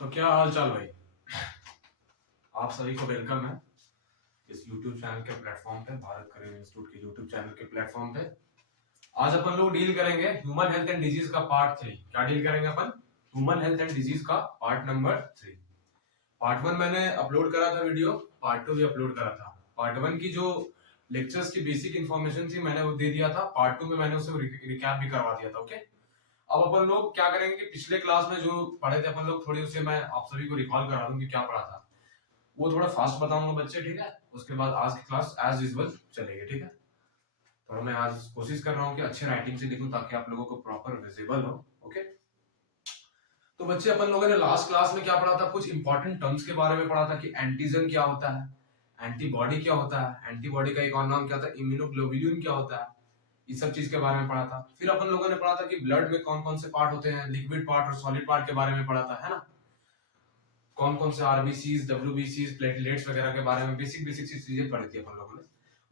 तो क्या हाल चाल भाई। आप सभी को वेलकम है इस YouTube चैनल के प्लेटफॉर्म पे, भारत करियर इंस्टीट्यूट के YouTube चैनल के प्लेटफॉर्म पे। आज अपन लोग डील करेंगे ह्यूमन हेल्थ एंड डिजीज का पार्ट 3। क्या डील करेंगे अपन? ह्यूमन हेल्थ एंड डिजीज का पार्ट नंबर 3। पार्ट 1 मैंने अपलोड करा था वीडियो, पार्ट 2 भी अपलोड करा था। पार्ट 1 की जो लेक्चर्स की बेसिक इन्फॉर्मेशन थी मैंने वो दे दिया था, पार्ट 2 में मैंने उसे रिकैप भी करवा दिया था। ओके, अब अपन लोग क्या करेंगे कि पिछले क्लास में जो पढ़े थे अपन लोग, थोड़ी उसे मैं आप सभी को रिकॉल करा दूं कि क्या पढ़ा था। वो थोड़ा फास्ट बताऊंगा बच्चे, ठीक है? उसके बाद आज की क्लास एज यूजुअल चलेगी, ठीक है? तो मैं आज कोशिश कर रहा हूँ कि अच्छे राइटिंग से लिखूं ताकि आप लोगों को प्रॉपर विजिबल हो। ओके, तो बच्चे अपन लोगों ने लास्ट क्लास में क्या पढ़ा था? कुछ इंपॉर्टेंट टर्म्स के बारे में पढ़ा था कि एंटीजन क्या होता है, एंटीबॉडी क्या होता है, एंटीबॉडी का एक और नाम क्या था, इम्यूनोग्लोबुलिन क्या होता है, इस सब चीज के बारे में पढ़ा था। फिर अपन लोगों ने पढ़ा था कि ब्लड में कौन कौन से पार्ट होते हैं, लिक्विड पार्ट और सॉलिड पार्ट के बारे में पढ़ा था, है ना? कौन कौन से आरबीसीज, डब्ल्यूबीसीज, प्लेटलेट्स वगैरह के बारे में बेसिक बेसिक चीजें पढ़ी थी अपन लोगों ने।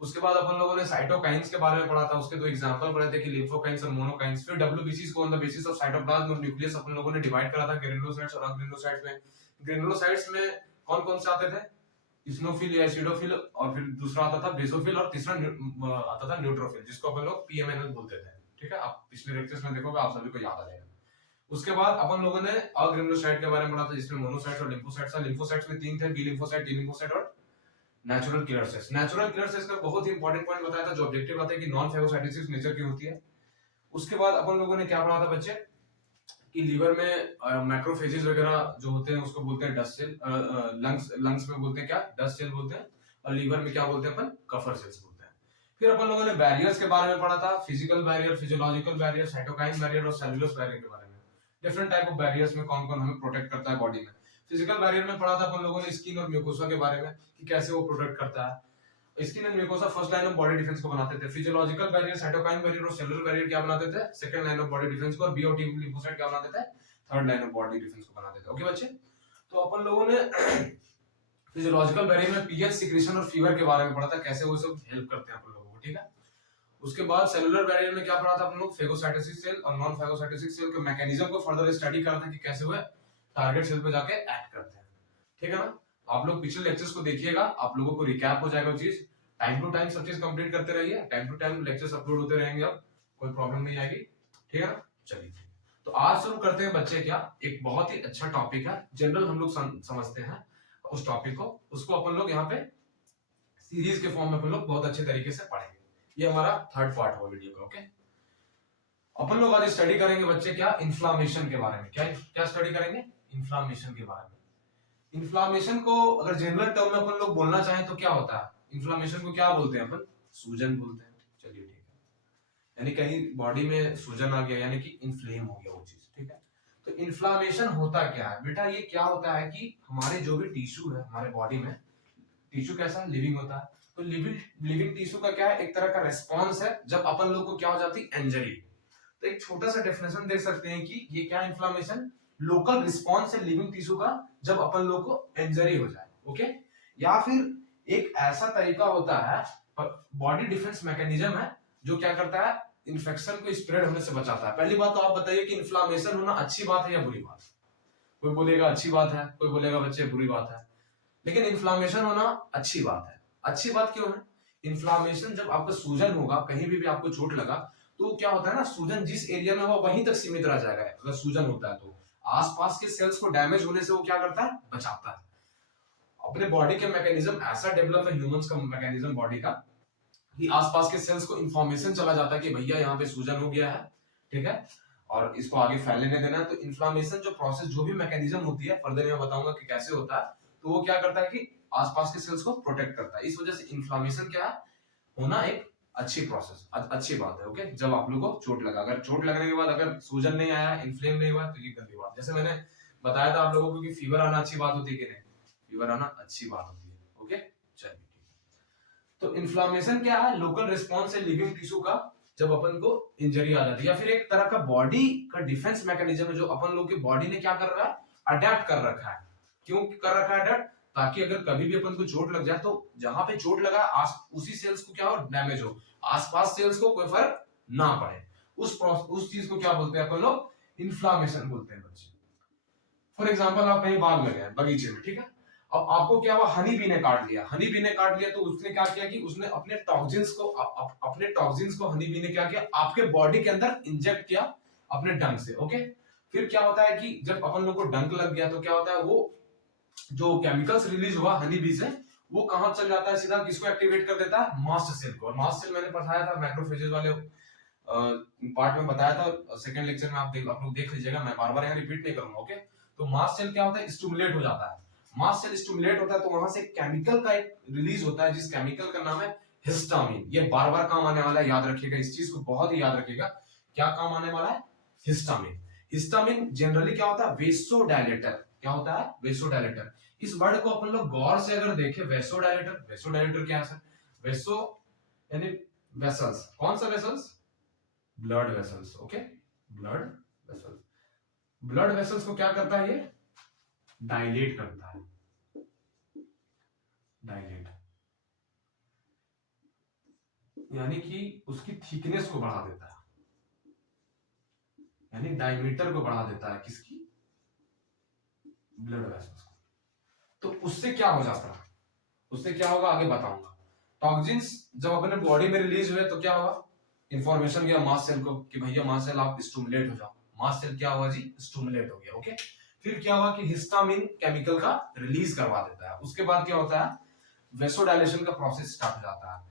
उसके बाद अपन लोगों ने साइटोकाइंस के बारे में पढ़ा था, उसके दो एग्जांपल पढ़े थे कि लिम्फोकाइंस और मोनोकाइंस। फिर डब्ल्यूबीसीज को on the basis of cytoplasm और न्यूक्लियस अपन लोगों ने डिवाइड करा था ग्रेनुलोसाइट्स और अग्रेनुलोसाइट्स में। ग्रेनुलोसाइट्स में कौन कौन से आते थे? इस्नोफिल या एसिडोफिल, और फिर दूसरा आता था बेसोफिल, और तीसरा आता था न्यूट्रोफिल, जिसको अपन लोग पीएमएनएल बोलते थे। ठीक है, आप पिछले लेक्चर्स में देखोगे, आप सभी को याद आ जाएगा। उसके बाद अपन लोगों ने अग्रेनुलोसाइट के बारे में पढ़ा था, जिसमें मोनोसाइट्स और लिम्फोसाइट्स था। लिम्फोसाइट्स में तीन थे, बी लिम्फोसाइट, टी लिम्फोसाइट और natural killer cells. Natural killer cells का बहुत ही इंपॉर्टेंट पॉइंट बताया था, जो ऑब्जेक्टिव आता है कि नॉन फेगोसाइटोसिस नेचर की होती है। उसके बाद अपन लोगों ने क्या पढ़ा था बच्चे कि लीवर में मैक्रोफेजेस वगैरह जो होते हैं उसको बोलते हैं डस्ट सेल, लंग्स में बोलते हैं क्या, डस्ट सेल बोलते हैं, और लीवर में क्या बोलते हैं अपन, कफर सेल्स बोलते हैं। फिर अपन लोगों ने बैरियर्स के बारे में पढ़ा था, physical barrier, physiological barrier, cytokine barrier और सेलुलोस बैरियर के बारे में। डिफरेंट टाइप ऑफ बैरियर्स में कौन कौन हमें प्रोटेक्ट करता है बॉडी में। फिजिकल बैरियर में पढ़ा था अपन लोगों ने स्किन और म्यूकोसा के बारे में कि कैसे वो प्रोटेक्ट करता है। Skin and mucosa first line of body defence को बनाते थे। फिजियोलॉजिकल बैरियर, साइटोकाइन बैरियर और सेलुलर बैरियर क्या बनाते थे? Second line of body defence को। और बी और टी लिम्फोसाइट क्या बनाते थे? Third line of body defence को बनाते थे। ओके बच्चे, तो अपन लोगों ने फिजियोलॉजिकल बैरियर में पीएच, सिक्रेशन और फीवर के बारे में पढ़ा था, कैसे वो सब हेल्प करते हैं अपन लोगों को। ठीक है, उसके बाद सेलुलर बैरियर में क्या पढ़ा था अपन लोग? फेगोसाइटोसिस सेल और नॉन फेगोसाइटोसिस सेल के मैकेनिज्म को फर्दर स्टडी करा था कि कैसे वो टारगेट सेल पे जाके एक्ट करते हैं। ठीक है ना? आप लोग पिछले लेक्चर्स को देखिएगा, आप लोगों को रिकैप हो जाएगा चीज। टाइम टू टाइम सब चीज कंप्लीट करते रहिए, time to time lectures upload होते रहेंगे, अब कोई प्रॉब्लम नहीं आएगी। ठीक है ना? चलिए, तो आज शुरू करते हैं बच्चे। क्या एक बहुत ही अच्छा टॉपिक है, जनरल हम लोग समझते हैं उस टॉपिक को, उसको अपन लोग यहाँ पे सीरीज के फॉर्म में अपन लोग बहुत अच्छे तरीके से पढ़ेंगे। ये हमारा थर्ड पार्ट होगा वीडियो का। ओके, अपन लोग आज स्टडी करेंगे बच्चे क्या, इन्फ्लामेशन के बारे में। क्या क्या स्टडी करेंगे? इन्फ्लामेशन के बारे में। इन्फ्लामेशन को अगर जनरल टर्म में अपन लोग बोलना चाहें तो क्या होता है? इन्फ्लामेशन को क्या बोलते हैं अपन? सूजन बोलते हैं। चलिए ठीक है, यानी कहीं बॉडी में सूजन आ गया, यानी कि इन्फ्लेम हो गया वो चीज। ठीक है, तो इन्फ्लामेशन होता क्या है बेटा? ये क्या होता है कि हमारे जो भी टिश्यू है हमारे बॉडी में, टिश्यू कैसा लिविंग होता है, तो लिविंग टिश्यू का क्या है, एक तरह का रेस्पॉन्स है जब अपन लोग को क्या हो जाती है, इंजरी। तो एक छोटा सा डेफिनेशन देख सकते हैं कि ये क्या, इन्फ्लामेशन लोकल रिस्पॉन्स है लिविंग टिश्यू का जब अपन लोग को इंजरी हो जाए। ओके, या फिर एक ऐसा तरीका होता है, बॉडी डिफेंस मैकेनिज्म है जो क्या करता है, इन्फेक्शन को स्प्रेड होने से बचाता है। पहली बात तो आप बताइए कि इन्फ्लामेशन होना अच्छी बात है या बुरी बात? कोई बोलेगा अच्छी बात है, कोई बोलेगा बच्चे बुरी बात है। लेकिन इन्फ्लामेशन होना अच्छी बात है। अच्छी बात क्यों है? इन्फ्लामेशन जब आपको सूजन होगा, कहीं भी आपको चोट लगा, तो क्या होता है ना, सूजन जिस एरिया में हो वहीं तक सीमित रह जाएगा। अगर सूजन होता है तो आसपास के सेल्स को डैमेज होने से वो क्या करता है, बचाता है। अपने बॉडी के मैकेनिज्म ऐसा डेवलप है, ह्यूमंस का मैकेनिज्म बॉडी का, कि आसपास के सेल्स को इंफॉर्मेशन चला जाता है कि भैया यहाँ पे सूजन हो गया है। ठीक है, और इसको आगे फैलने नहीं देना है। तो इन्फ्लामेशन जो प्रोसेस, जो भी मैकेनिज्म होती है, फर्दर मैं बताऊंगा कि कैसे होता है, तो वो क्या करता है कि आसपास के सेल्स को प्रोटेक्ट करता है। इस वजह से इन्फ्लामेशन क्या है, होना एक अच्छी प्रोसेस, अच्छी बात है। ओके, जब आप लोगों को चोट लगा, अगर चोट लगने के बाद अगर सूजन नहीं आया, इन्फ्लेम नहीं हुआ, तो ये गंदी बात। जैसे मैंने बताया था आप लोगों को कि फीवर आना अच्छी बात होती है कि नहीं? फीवर आना अच्छी बात होती है। ओके, चलिए, तो इन्फ्लामेशन क्या है, लोकल रिस्पॉन्स है लिविंग टिश्यू का जब अपन को इंजरी आ जाती है, या फिर एक तरह का बॉडी का डिफेंस मैकेनिज्म है जो अपन लोग की बॉडी ने क्या कर रहा है, अडेप्ट कर रखा है। क्यों कर रखा है अडेप्ट? ताकि अगर कभी भी अपन को चोट लग जाए तो जहां पे चोट लगा उसी सेल्स को क्या हो, डैमेज हो, आसपास सेल्स को कोई फर्क ना पड़े। उस चीज को क्या बोलते हैं अपन लोग? इन्फ्लामेशन बोलते हैं बच्चे। फॉर एग्जाम्पल आप कहीं बाग में गए बगीचे में, ठीक है, अब आपको क्या हुआ, हनी बी ने काट लिया, हनी बी ने काट लिया तो उसने क्या किया कि उसने अपने टॉक्सिन्स को अपने टॉक्सिन्स को हनी बी ने क्या किया आपके बॉडी के अंदर इंजेक्ट किया अपने डंक से। ओके, फिर क्या होता है कि जब अपन लोग को डंक लग गया तो क्या होता है, वो जो केमिकल्स रिलीज हुआ हनी बी से वो कहां चल जाता है, सीधा किसको एक्टिवेट कर देता है, मास्ट सेल को। और मास्ट सेल मैंने पढ़ाया था मैक्रोफेजेस वाले पार्ट में बताया था, सेकंड लेक्चर में आप लोग देख लीजिएगा, मैं बार बार यहाँ रिपीट नहीं करूंगा। ओके, तो मास्ट सेल क्या होता है, स्टिमुलेट हो जाता है, मास्ट सेल स्टिमुलेट होता है तो वहां से केमिकल का एक रिलीज होता है जिस केमिकल का नाम है हिस्टामिन। ये बार बार काम आने वाला है, याद रखिएगा इस चीज को, बहुत ही याद रखिएगा, क्या काम आने वाला है, हिस्टामिन। हिस्टामिन जनरली क्या होता है, वेसोडायलेटर। क्या होता है, वेसोडायलेटर। इस वर्ड को अपन लोग गौर से अगर देखें, वेसोडायलेटर, वेसोडायलेटर क्या है, वेसो यानी वेसल्स, कौन सा vessels, blood vessels. Okay, blood vessels, blood vessels को क्या करता है, ये डायलेट करता है, डायलेट यानी कि उसकी थिकनेस को बढ़ा देता है, यानी डायमीटर को बढ़ा देता है, किसकी, ब्लड वेसल्स को। तो उससे क्या हो जाता है, उससे क्या होगा आगे बताऊंगा। टॉक्सिन्स जब अपने बॉडी में रिलीज हुए तो क्या हुआ, इंफॉर्मेशन गया मास्ट सेल को कि भैया मास्ट सेल आप स्टिमुलेट हो जाओ, मास्ट सेल क्या हुआ जी, स्टिमुलेट हो गया। ओके, फिर क्या हुआ कि हिस्टामिन केमिकल का रिलीज करवा देता है, उसके बाद क्या होता है, वेसोडायलेशन का प्रोसेस स्टार्ट हो जाता है।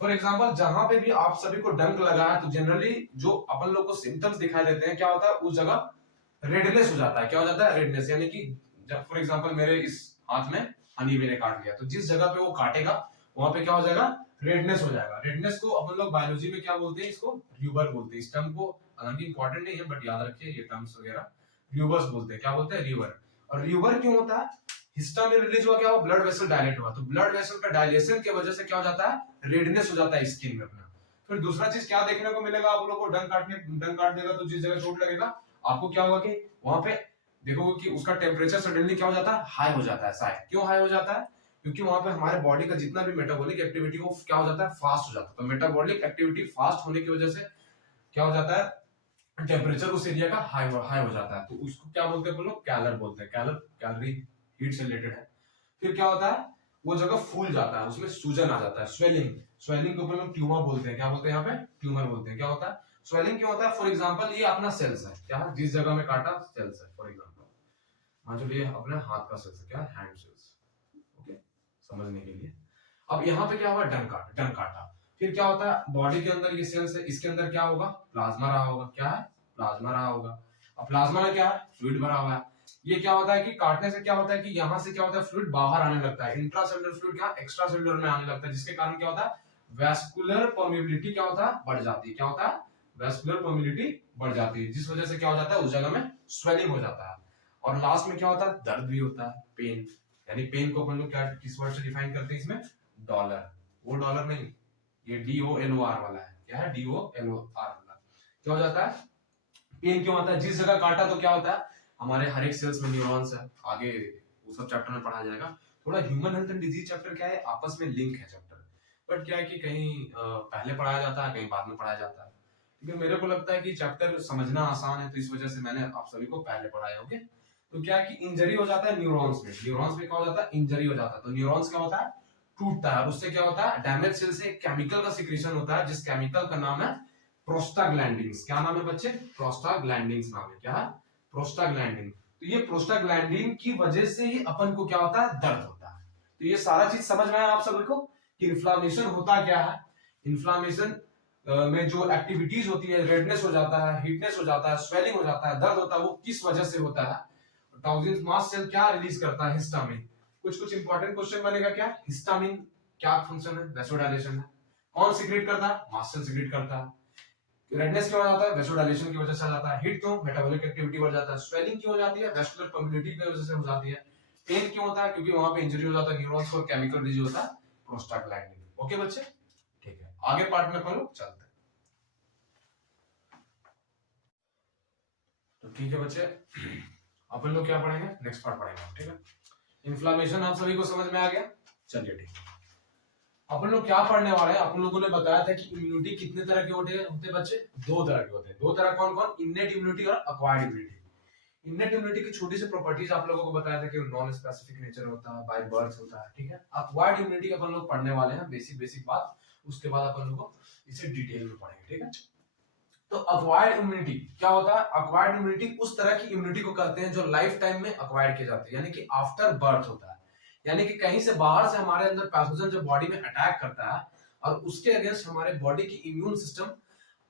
फॉर एग्जांपल जहां पे भी आप सभी को डंक लगा है तो जनरली जो अपन लोग को सिम्टम्स दिखाई देते हैं, क्या होता है, उस जगह रेडनेस हो जाता है, क्या हो जाता है, रेडनेस, यानी कि जब फॉर एग्जांपल मेरे इस हाथ में हनी बी ने काट लिया तो जिस जगह पे वो काटेगा वहां पे क्या हो जाएगा, रेडनेस हो जाएगा। रेडनेस को अपन लोग बायोलॉजी में क्या बोलते हैं, इसको र्यूबर बोलते हैं। इस टर्म को हालांकि इंपॉर्टेंट नहीं है बट याद रखिए ये टर्म्स वगैरह, र्यूबर्स बोलते हैं, क्या बोलते हैं, र्यूबर। और र्यूबर क्यों होता है, हिस्टामिन रिलीज हुआ, क्या हुआ, ब्लड वेसल डायलेट हुआ, तो ब्लड वेसल का डायलेशन की वजह से क्या हो जाता है, रेडनेस हो जाता है स्किन में अपना। फिर दूसरा चीज क्या देखने को मिलेगा आप लोगों को, डंक काट देगा तो जिस जगह चोट लगेगा आपको क्या होगा कि वहां पे देखोगे कि उसका टेम्परेचर सडनली क्या हो जाता है, हाई हो जाता है। शायद क्यों हाई हो जाता है, क्योंकि वहां पे हमारे बॉडी का जितना भी मेटाबॉलिक एक्टिविटी वो क्या हो जाता है, फास्ट हो जाता है। तो मेटाबॉलिक एक्टिविटी फास्ट होने की वजह से क्या हो जाता है, टेम्परेचर उस एरिया का हाई हो जाता है, तो उसको क्या बोलते हैं, लोग कैलर बोलते हैं, कैलर कैलोरी हीट से रिलेटेड है। फिर क्या होता है, वो जगह फूल जाता है, उसमें सूजन आ जाता है, स्वेलिंग, स्वेलिंग को लोग ट्यूमर बोलते हैं, क्या बोलते हैं यहाँ पे, ट्यूमर बोलते हैं। क्या होता है, स्वेलिंग क्यों होता है, फॉर एग्जांपल ये अपना सेल्स है, क्या जिस जगह में काटा सेल्स है, फॉर एग्जांपल हाँ चलो ये अपने हाथ का सेल्स है, क्या हैंड सेल्स। ओके, समझने के लिए अब यहाँ पे क्या हुआ, डंक काटा, फिर क्या होता है, बॉडी के अंदर ये सेल्स है, इसके अंदर क्या होगा, प्लाज्मा रहा होगा, क्या है, प्लाज्मा रहा होगा। अब प्लाज्मा में क्या है, फ्लूइड भरा हुआ है। ये क्या होता है कि काटने से क्या होता है कि यहाँ से क्या होता है, फ्लूइड बाहर आने लगता है, इंट्रासेलुलर फ्लूइड क्या एक्स्ट्रा सेलुलर में आने लगता है, जिसके कारण क्या होता है, वैस्कुलर परमेबिलिटी क्या होता है, बढ़ जाती है। क्या होता है, वैस्कुलर परमेबिलिटी बढ़ जाती है, जिस वजह से क्या हो जाता है, उस जगह में स्वेलिंग हो जाता है। और लास्ट में क्या होता है, दर्द भी होता है, पेन। यानी पेन को अपन लोग क्या किस वर्ड से डिफाइन करते हैं, इसमें डॉलर, वो डॉलर नहीं, ये DOLOR वाला है, क्या है, DOLOR वाला। क्या हो जाता है, पेन क्यों आता है, जिस जगह काटा तो क्या होता है, हमारे हर एक सेल्स में न्यूरॉन्स है, आगे वो सब चैप्टर में पढ़ा जाएगा। थोड़ा human health and disease chapter क्या है, आपस में लिंक है चैप्टर, बट क्या है कि कहीं पहले पढ़ाया जाता है, कहीं बाद में पढ़ाया जाता है, क्योंकि मेरे को लगता है कि चैप्टर समझना आसान है तो इस वजह से मैंने आप सभी को पहले पढ़ाया। ओके, तो क्या है कि इंजरी हो जाता है न्यूरॉन्स में, न्यूरॉन्स में क्या हो जाता है, इंजरी हो जाता है, तो न्यूरॉन्स क्या होता है, टूटता है, और उससे क्या होता है, डैमेज सेल से केमिकल का सिक्रीशन होता है, जिस केमिकल का नाम है प्रोस्टाग्लैंडिन्स। क्या नाम है बच्चे, प्रोस्टाग्लैंडिन्स नाम है, क्या है, प्रोस्टाग्लैंडिन। तो ये प्रोस्टाग्लैंडिन की वजह से ही अपन को क्या होता है, दर्द होता है। तो ये सारा चीज समझ में आया आप सभी को कि इन्फ्लामेशन होता क्या है, इन्फ्लामेशन में जो एक्टिविटीज होती है, रेडनेस हो जाता है, हीटनेस हो जाता है, स्वेलिंग हो जाता है, दर्द होता है, वो किस वजह से होता है। टॉक्सिन मास्ट सेल क्या रिलीज करता है, हिस्टामिन। कुछ इंपॉर्टेंट क्वेश्चन बनेगा, क्या हिस्टामिन क्या फंक्शन है, वैसोडाइलेशन है। कौन सीक्रेट करता है, मास्ट सेल सीक्रेट करता है। रेडनेस क्यों हो जाता है, वैसोडाइलेशन की वजह से आ जाता है। हीट क्यों, मेटाबॉलिक एक्टिविटी बढ़ जाता है। स्वेलिंग क्यों हो जाती है, वैस्कुलर परमेबिलिटी की वजह से हो जाती है। पेन क्यों होता है, क्योंकि वहां पे इंजरी हो जाता है न्यूरॉन्स को, केमिकल रिलीज होता है प्रोस्टाग्लैंडिन। ओके बच्चे, ठीक है, आगे पार्ट में अपन लोग चलते हैं। तो ठीक है बच्चे, अपन लोग क्या पढ़ेंगे, नेक्स्ट पार्ट पढ़ेंगे, ठीक है। इन्फ्लामेशन आप सभी को समझ में आ गया, चलिए ठीक है। अपन लोग क्या पढ़ने वाले हैं, अपन लोगों ने बताया था कि इम्यूनिटी कितने तरह के होते हैं बच्चे, दो तरह के होते हैं। दो तरह कौन कौन, इनेट इम्यूनिटी और अक्वायर्ड इम्यूनिटी। इन्नेट इम्यूनिटी की छोटी सी प्रॉपर्टीज आप लोगों को बताया था कि नॉन स्पेसिफिक नेचर होता है, बाय बर्थ होता है, ठीक है। एक्वायर्ड इम्यूनिटी का अपन लोग पढ़ने वाले हैं, बेसिक बेसिक बात, उसके बाद अपन लोग को इसे डिटेल में पढ़ेंगे, ठीक है। तो अक्वायर्ड इम्यूनिटी क्या होता है? अक्वायर्ड इम्यूनिटी उस तरह की इम्यूनिटी को कहते हैं जो लाइफ टाइम में अक्वायर किए जाते हैं, यानी कि आफ्टर बर्थ होता है, यानी कि कहीं से बाहर से हमारे अंदर पैथोजन जो बॉडी में अटैक करता है और उसके अगेंस्ट हमारे बॉडी की इम्यून सिस्टम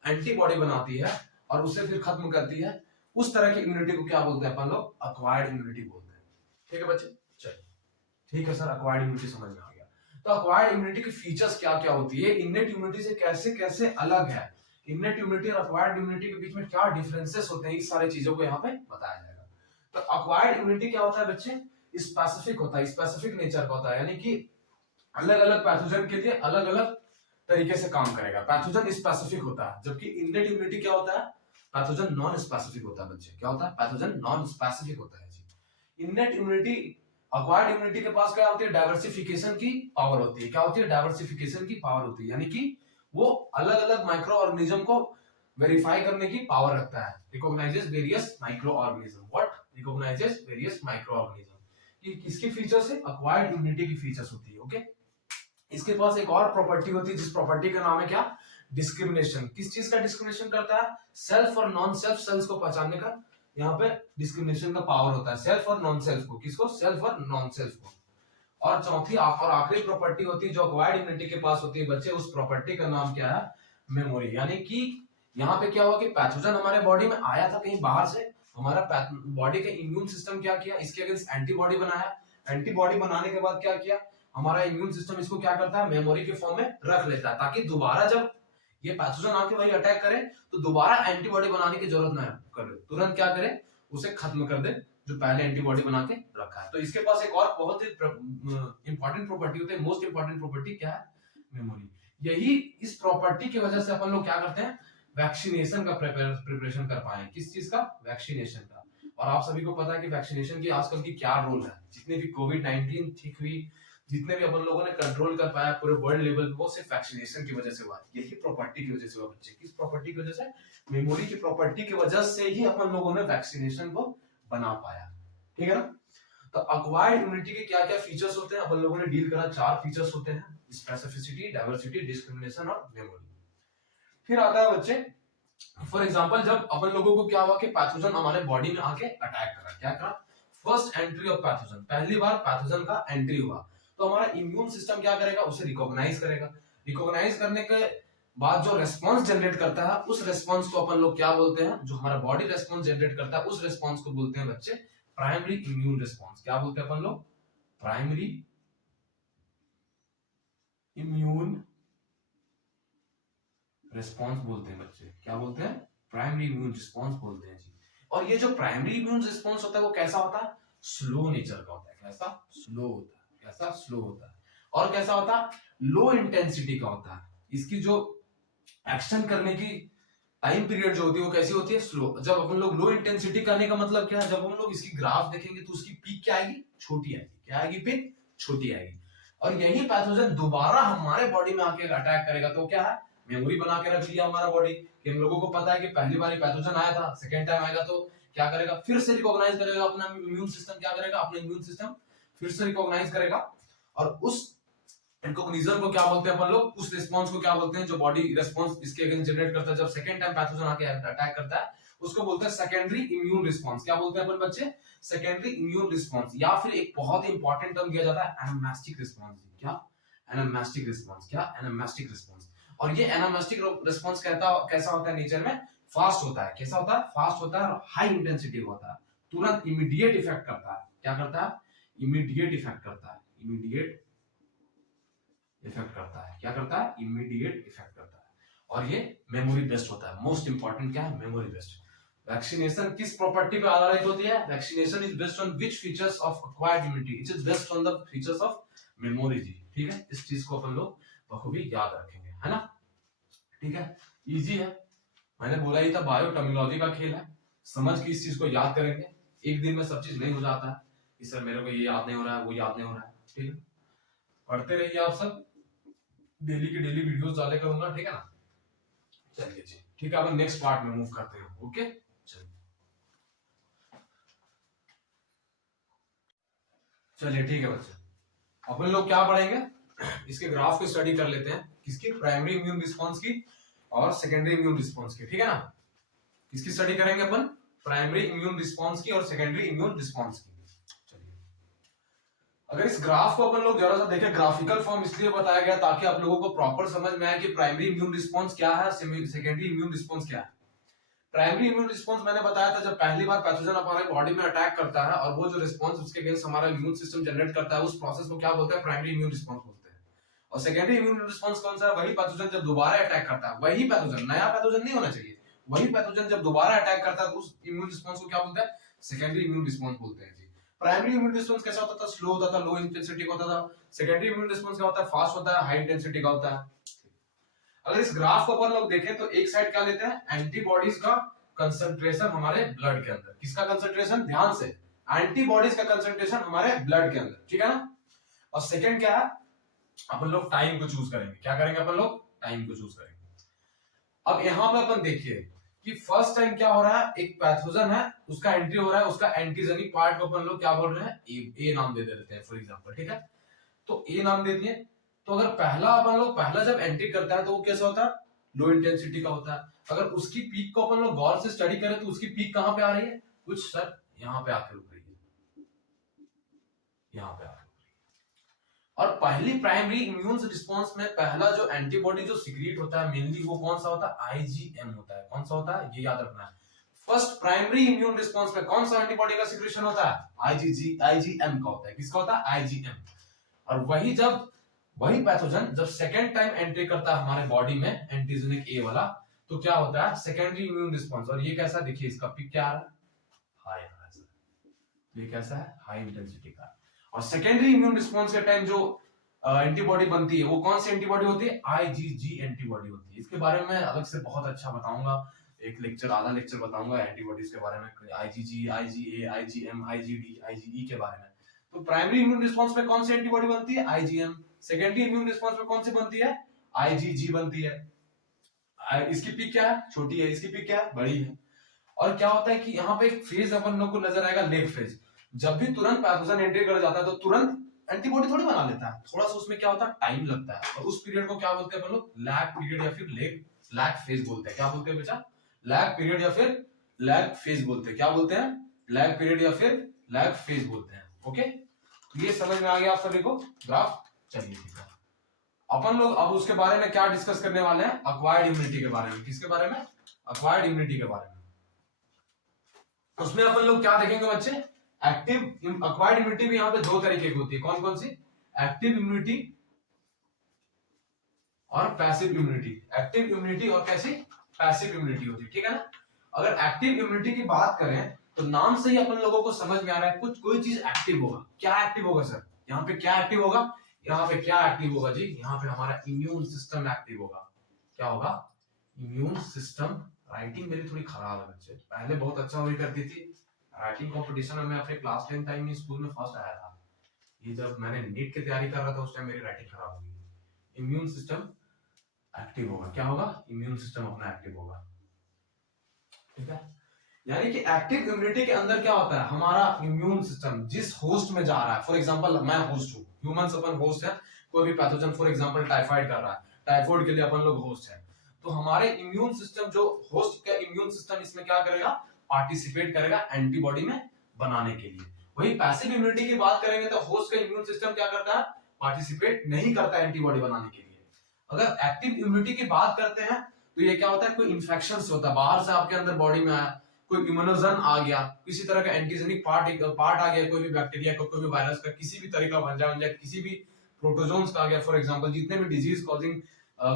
एंटीबॉडी बनाती है और उसे फिर खत्म करती है, उस तरह की इम्यूनिटी को क्या बोलते हैं अपन लोग? अक्वायर्ड इम्यूनिटी बोलते हैं, ठीक है बच्चे। चलिए ठीक है सर, अक्वायर्ड इम्यूनिटी समझ में आ गया। तो अक्वायर्ड इम्यूनिटी की फीचर्स क्या क्या होती है, इन्नेट इम्यूनिटी से कैसे कैसे अलग है, इन्नेट इम्यूनिटी और अक्वायर्ड इम्यूनिटी के बीच में क्या डिफरेंसेस होते हैं, इस सारी चीजों को यहाँ पे बताया जाएगा। तो अक्वायर्ड इम्यूनिटी क्या होता है बच्चे? स्पेसिफिक होता है, स्पेसिफिक नेचर का होता है, यानी कि अलग अलग पैथोजन के लिए अलग अलग तरीके से काम करेगा। पैथोजन स्पेसिफिक होता है, जबकि इन्नेट इम्यूनिटी क्या होता है? पैथोजन नॉन स्पेसिफिक होता है बच्चे। क्या होता है? पैथोजन नॉन स्पेसिफिक होता है जी। इन्नेट इम्यूनिटी, अक्वायर्ड इम्यूनिटी के पास क्या होती है? डाइवर्सिफिकेशन की पावर होती है। क्या होती है? डाइवर्सिफिकेशन की पावर होती है, यानी कि वो अलग अलग माइक्रो ऑर्गेनिज्म को वेरीफाई करने की पावर रखता है। Recognises various micro organism. What? Recognises various micro organism. ये किसके फीचर्स है? अक्वायर्ड इम्यूनिटी की फीचर्स होती है, ओके। इसके पास एक और प्रॉपर्टी होती है, जिस प्रॉपर्टी का नाम है क्या? डिस्क्रिमिनेशन। किस चीज का डिस्क्रिमिनेशन करता है? सेल्फ और नॉन सेल्फ सेल्स को पहचानने का यहाँ पे डिस्क्रिमिनेशन का पावर होता है। सेल्फ और नॉन सेल्फ को, किसको? सेल्फ और नॉन सेल्फ को। और चौथी और आखिरी प्रॉपर्टी होती है जो अक्वायर्ड इम्यूनिटी के पास होती है बच्चे, उस प्रॉपर्टी का नाम क्या है? मेमोरी। यानी कि यहाँ पे क्या हुआ कि पैथोजन हमारे बॉडी में आया था कहीं बाहर से, हमारा बॉडी का इम्यून सिस्टम क्या किया? इसके अगेंस्ट एंटीबॉडी बनाया। एंटीबॉडी बनाने के बाद क्या किया? हमारा इम्यून सिस्टम इसको क्या करता है? मेमोरी के फॉर्म में रख लेता है, ताकि दोबारा जब ये पैथोजन आके वही अटैक करे तो दोबारा एंटीबॉडी बनाने की जरूरत ना करे, तुरंत क्या करे? उसे खत्म कर दे जो पहले एंटीबॉडी बना के रखा है। तो इसके पास एक और बहुत ही इंपॉर्टेंट प्रॉपर्टी होती है, मोस्ट इंपॉर्टेंट प्रॉपर्टी क्या है? मेमोरी। यही इस प्रॉपर्टी की वजह से अपन लोग क्या करते हैं? वैक्सीनेशन का प्रिपरेशन कर पाए। किस चीज का? वैक्सीनेशन का। और आप सभी को पता है कि वैक्सीनेशन की आजकल की क्या रोल है। जितने भी कोविड-19 ठीक हुई, जितने भी अपन लोगों ने कंट्रोल कर पाया पूरे वर्ल्ड लेवल पे, वो सिर्फ वैक्सीनेशन की वजह से हुआ। यही प्रॉपर्टी की वजह से हुआ बच्चे। किस प्रॉपर्टी की वजह से? मेमोरी की प्रॉपर्टी की वजह से ही अपन लोगों ने वैक्सीनेशन को बना पाया, ठीक है ना। तो अक्वायर्ड इम्यूनिटी के क्या क्या फीचर्स होते हैं अपन लोगों ने डील करा। 4 फीचर्स होते हैं, स्पेसिफिसिटी, डाइवर्सिटी, डिस्क्रिमिनेशन और मेमोरी। फिर आता है बच्चे, फॉर एग्जांपल जब अपन लोगों को क्या हुआ कि पैथोजन हमारे बॉडी में आके अटैक करा, क्या करा? फर्स्ट एंट्री ऑफ पैथोजन, पहली बार पैथोजन का एंट्री हुआ, तो हमारा इम्यून सिस्टम क्या करेगा? उसे रिकॉग्नाइज करेगा। रिकॉग्नाइज करने के बाद जो रेस्पॉन्स जनरेट करता है, उस रेस्पॉन्स को अपन लोग क्या बोलते हैं? जो हमारा बॉडी रेस्पॉन्स जनरेट करता है, उस रेस्पॉन्स को बोलते हैं बच्चे प्राइमरी इम्यून रिस्पॉन्स। क्या बोलते हैं अपन लोग? प्राइमरी इम्यून रिस्पॉन्स बोलते हैं बच्चे। क्या बोलते हैं? प्राइमरी इम्यून रिस्पॉन्स बोलते हैं जी। और ये जो प्राइमरी इम्यून रिस्पॉन्स होता है वो कैसा होता है? स्लो नेचर का होता है। कैसा? स्लो होता है। कैसा? स्लो होता है। और कैसा होता है? लो इंटेंसिटी का होता है। इसकी जो एक्शन करने की टाइम पीरियड जो होती है वो कैसी होती है? स्लो। जब अपन लोग लो इंटेंसिटी करने का मतलब क्या है? जब हम लोग इसकी ग्राफ देखेंगे तो उसकी पीक क्या आएगी? छोटी आएगी। क्या आएगी? पीक छोटी आएगी। और यही पैथोजन दोबारा हमारे बॉडी में आके अटैक करेगा तो क्या है? मेमोरी बना के रख लिया हमारा बॉडी कि हम लोगों को पता है कि पहली बार पैथोजन आया था, सेकेंड टाइम आएगा तो क्या करेगा? फिर से रिकॉग्नाइज करेगा अपना इम्यून सिस्टम। क्या करेगा? अपना इम्यून सिस्टम फिर से रिकॉग्नाइज करेगा। और उस रिकॉग्निशन को क्या बोलते हैं अपन लोग? उस रिस्पांस को क्या बोलते हैं जो बॉडी रिस्पांस इसके अगेंस्ट जनरेट करता है जब सेकंड टाइम पैथोजन आके अटैक करता है, उसको बोलते हैं सेकेंडरी इम्यून रिस्पांस। क्या बोलते हैं अपन बच्चे? Secondary immune response. या फिर एक बहुत ही इंपॉर्टेंट टर्म दिया जाता है एनामेस्टिक रिस्पांस। क्या? एनामेस्टिक रिस्पांस। क्या? एनामेस्टिक रिस्पांस। और ये एनामेस्टिक रिस्पांस कैसा होता है नेचर में? फास्ट होता है। कैसा होता है? फास्ट होता है और हाई इंटेंसिटी होता है। तुरंत इमीडिएट इफेक्ट करता है। क्या करता है? इमीडिएट इफेक्ट करता है। इमीडिएट इफेक्ट करता है। क्या करता है? इमीडिएट इफेक्ट करता है। और ये मेमोरी बेस्ड होता है। मोस्ट इंपॉर्टेंट क्या है? Memory based. वैक्सीनेशन किस प्रॉपर्टी पे आधारित होती है? Vaccination is based on which features of acquired immunity? It is based on the features of memory जी। ठीक है, इस चीज को अपन लोग बखूबी याद रखेंगे, है ना। ठीक है, इजी है। मैंने बोला ही था बायो टर्मिनोलॉजी का खेल है। समझ के इस चीज को याद करेंगे। एक दिन में सब चीज नहीं हो जाता है कि सर मेरे को ये याद नहीं हो रहा है, वो याद नहीं हो रहा है। ठीक है, पढ़ते रहिए आप सब। डेली की डेली वीडियोस डाले करूंगा, ठीक है ना। चलिए जी, ठीक है, अब नेक्स्ट पार्ट में मूव करते हैं। ओके, चलिए। चलिए ठीक है बच्चे, अपन लोग क्या पढ़ेंगे, इसके ग्राफ को स्टडी कर लेते हैं, किसकी, प्राइमरी इम्यून रिस्पॉन्स की और सेकेंडरी इम्यून रिस्पॉन्स की, ठीक है ना। किसकी स्टडी करेंगे अपन, प्राइमरी इम्यून रिस्पॉन्स की और सेकेंडरी इम्यून रिस्पॉन्स की। चलिए, अगर इस ग्राफ को अपन लोग जरा सा देखें, ग्राफिकल फॉर्म इसलिए बताया गया ताकि आप लोगों को प्रॉपर समझ में आए कि प्राइमरी इम्यून रिस्पॉन्स क्या है, सेकेंडरी इम्यून रिस्पॉन्स क्या है। प्राइमरी इम्यून रिस्पॉन्स मैंने बताया था जब पहली बार पैथोजन हमारे बॉडी में अटैक करता है और वो जो रिस्पॉन्स उसके अगेंस्ट हमारा इम्यून सिस्टम जनरेट करता है, उस प्रोसेस को क्या बोलते हैं, प्राइमरी इम्यून रिस्पॉन्स बोलते हैं। और सेकेंडरी इम्यून रिस्पॉन्स कौन सा है, वही पैथोजन जब दोबारा अटैक करता है, वही पैथोजन, नया पैथोजन नहीं होना चाहिए, वही पैथोजन जब दोबारा अटैक करता है तो उस इम्यून रिस्पॉन्स को क्या बोलते हैं, सेकेंडरी इम्यून रिस्पॉन्स बोलते हैं जी। प्राइमरी इम्यून रिस्पॉन्स कैसा होता था, स्लो होता था, लो इंटेंसिटी का होता था। सेकेंडरी इम्यून रिस्पॉन्स क्या होता है, फास्ट होता है, हाई इंटेंसिटी का होता है। अगर इस ग्राफ को अपन लोग देखें तो एक साइड क्या लेते हैं, एंटीबॉडीज का कंसंट्रेशन हमारे ब्लड के अंदर, किसका कंसंट्रेशन, ध्यान से, एंटीबॉडीज का कंसंट्रेशन हमारे ब्लड के अंदर, ठीक है ना। और सेकंड क्या है, अपन लोग टाइम को चूज करेंगे, क्या करेंगे अपन लोग, टाइम को चूज करेंगे। अब यहां पे अपन देखिए कि फर्स्ट टाइम क्या हो रहा है, एक पैथोजन है, उसका एंट्री हो रहा है, उसका एंटीजेनिक पार्ट को अपन लोग क्या बोल रहे हैं, ए नाम दे देते हैं फॉर एग्जांपल, ठीक है। तो ए नाम दे दिए, तो अगर पहला जब एंट्री करता है तो वो कैसा होता है, लो इंटेंसिटी का होता है। अगर उसकी पीक को अपन लोग गौर से स्टडी करें तो उसकी पीक कहां पे आ रही है, कुछ सर यहां पे आके रुक रही है, यहां पे आके रुक रही है। और पहली प्राइमरी इम्यून रिस्पॉन्स में पहला जो एंटीबॉडी जो सीक्रेट होता है मेनली, वो कौन सा होता है, आईजीएम होता है। कौन सा होता है, ये याद रखना है। फर्स्ट प्राइमरी इम्यून रिस्पॉन्स में कौन सा एंटीबॉडी का सीक्रेशन होता है, आईजीएम का होता है। किसका होता है, आईजीएम। और वही पैथोजन जब सेकेंड टाइम एंट्री करता है हमारे बॉडी में, एंटीजेनिक ए वाला, तो क्या होता है, सेकेंडरी इम्यून रिस्पॉन्स। और ये कैसा, देखिए इसका पिक क्या आ रहा है, हाई आ रहा है, ये कैसा है, हाई इंटेंसिटी का। और सेकेंडरी इम्यून रिस्पॉन्स के टाइम जो एंटीबॉडी बनती है वो कौन सी एंटीबॉडी होती है, आईजीजी एंटीबॉडी होती है। इसके बारे में अलग से बहुत अच्छा बताऊंगा, एक लेक्चर, आधा लेक्चर बताऊंगा एंटीबॉडीज के बारे में, IgG, IgA, IgM, IgD, IgE के बारे में। तो प्राइमरी इम्यून रिस्पॉन्स में कौन सी एंटीबॉडी बनती है, आईजीएम। सेकेंडरी इम्यून रिस्पॉन्स में कौन सी बनती है, आईजीजी बनती है। इसकी पीक क्या है, छोटी है, इसकी पीक क्या है, बड़ी है। और क्या होता है कि यहाँ पे एक फेज अपन लोग को नजर आएगा, लेग फेज। जब भी तुरंत पैथोजन एंट्री कर जाता है तो तुरंत एंटीबॉडी थोड़ी बना लेता है, थोड़ा सा उसमें क्या होता है, टाइम लगता है। और उस पीरियड को क्या बोलते हैं अपन लोग, लैग पीरियड या फिर लैग फेज बोलते हैं। क्या बोलते हैं बेटा, लैग पीरियड या फिर लैग फेज बोलते हैं। क्या बोलते हैं, लैग पीरियड या फिर लैग फेज बोलते हैं। ओके, तो ये समझ में आ गया आप सभी को ग्राफ। चलिए ठीक है, अपन लोग अब उसके बारे में क्या डिस्कस करने वाले हैं, अक्वायर्ड इम्यूनिटी के बारे में। किसके बारे में, अक्वायर्ड इम्यूनिटी के बारे में। उसमें अपन लोग क्या देखेंगे बच्चे, एक्टिव अक्वायर्ड इम्यूनिटी भी यहाँ पे दो तरीके की होती है। कौन कौन सी, एक्टिव इम्यूनिटी और पैसिव इम्यूनिटी। एक्टिव इम्यूनिटी और कैसी, पैसिव इम्यूनिटी होती है, ठीक है ना। अगर एक्टिव इम्यूनिटी की बात करें तो नाम से ही अपन लोगों को समझ में आ रहा है कुछ कोई चीज एक्टिव होगा। क्या एक्टिव होगा सर, यहाँ पे क्या एक्टिव होगा, यहाँ पे क्या एक्टिव होगा जी, यहाँ पे हमारा इम्यून सिस्टम एक्टिव होगा। क्या होगा, इम्यून सिस्टम। राइटिंग मेरी थोड़ी खराब है बच्चे, पहले बहुत अच्छा हुई करती थी राइटिंग कंपटीशन में, मैं अपने क्लास 10 टाइम में स्कूल में फर्स्ट आया था। ये जब मैंने नीट की तैयारी कर रहा था उस टाइम मेरी राइटिंग खराब हो गई। इम्यून सिस्टम एक्टिव होगा, क्या होगा, इम्यून सिस्टम अपना एक्टिव होगा, ठीक है। यानी कि एक्टिव इम्यूनिटी के अंदर क्या होता है, हमारा इम्यून सिस्टम जिस होस्ट में जा रहा है, फॉर एग्जांपल मैं होस्ट हूं, ह्यूमंस अपन होस्ट है, कोई भी पैथोजन फॉर एग्जांपल टाइफाइड कर रहा है, टाइफाइड के लिए अपन लोग होस्ट है, तो हमारे इम्यून सिस्टम जो होस्ट का इम्यून सिस्टम इसमें क्या करेगा, पार्टिसिपेट करेगा एंटीबॉडी में बनाने के लिए। वही पैसिव इम्यूनिटी की बात करेंगे तो होस्ट का इम्यून सिस्टम क्या करता है, पार्टिसिपेट नहीं करता एंटीबॉडी बनाने के लिए। अगर एक्टिव इम्यूनिटी की बात करते हैं तो ये क्या होता है, कोई इन्फेक्शन होता है, बाहर से आपके अंदर बॉडी में आया, कोई इम्यूनोजन आ गया, किसी तरह का एंटीजेनिक पार्ट आ गया, कोई भी बैक्टीरिया का, कोई भी वायरस का, किसी भी तरह का वंजा, किसी भी प्रोटोजोन्स का आ गया, फॉर एग्जांपल जितने भी डिजीज कॉजिंग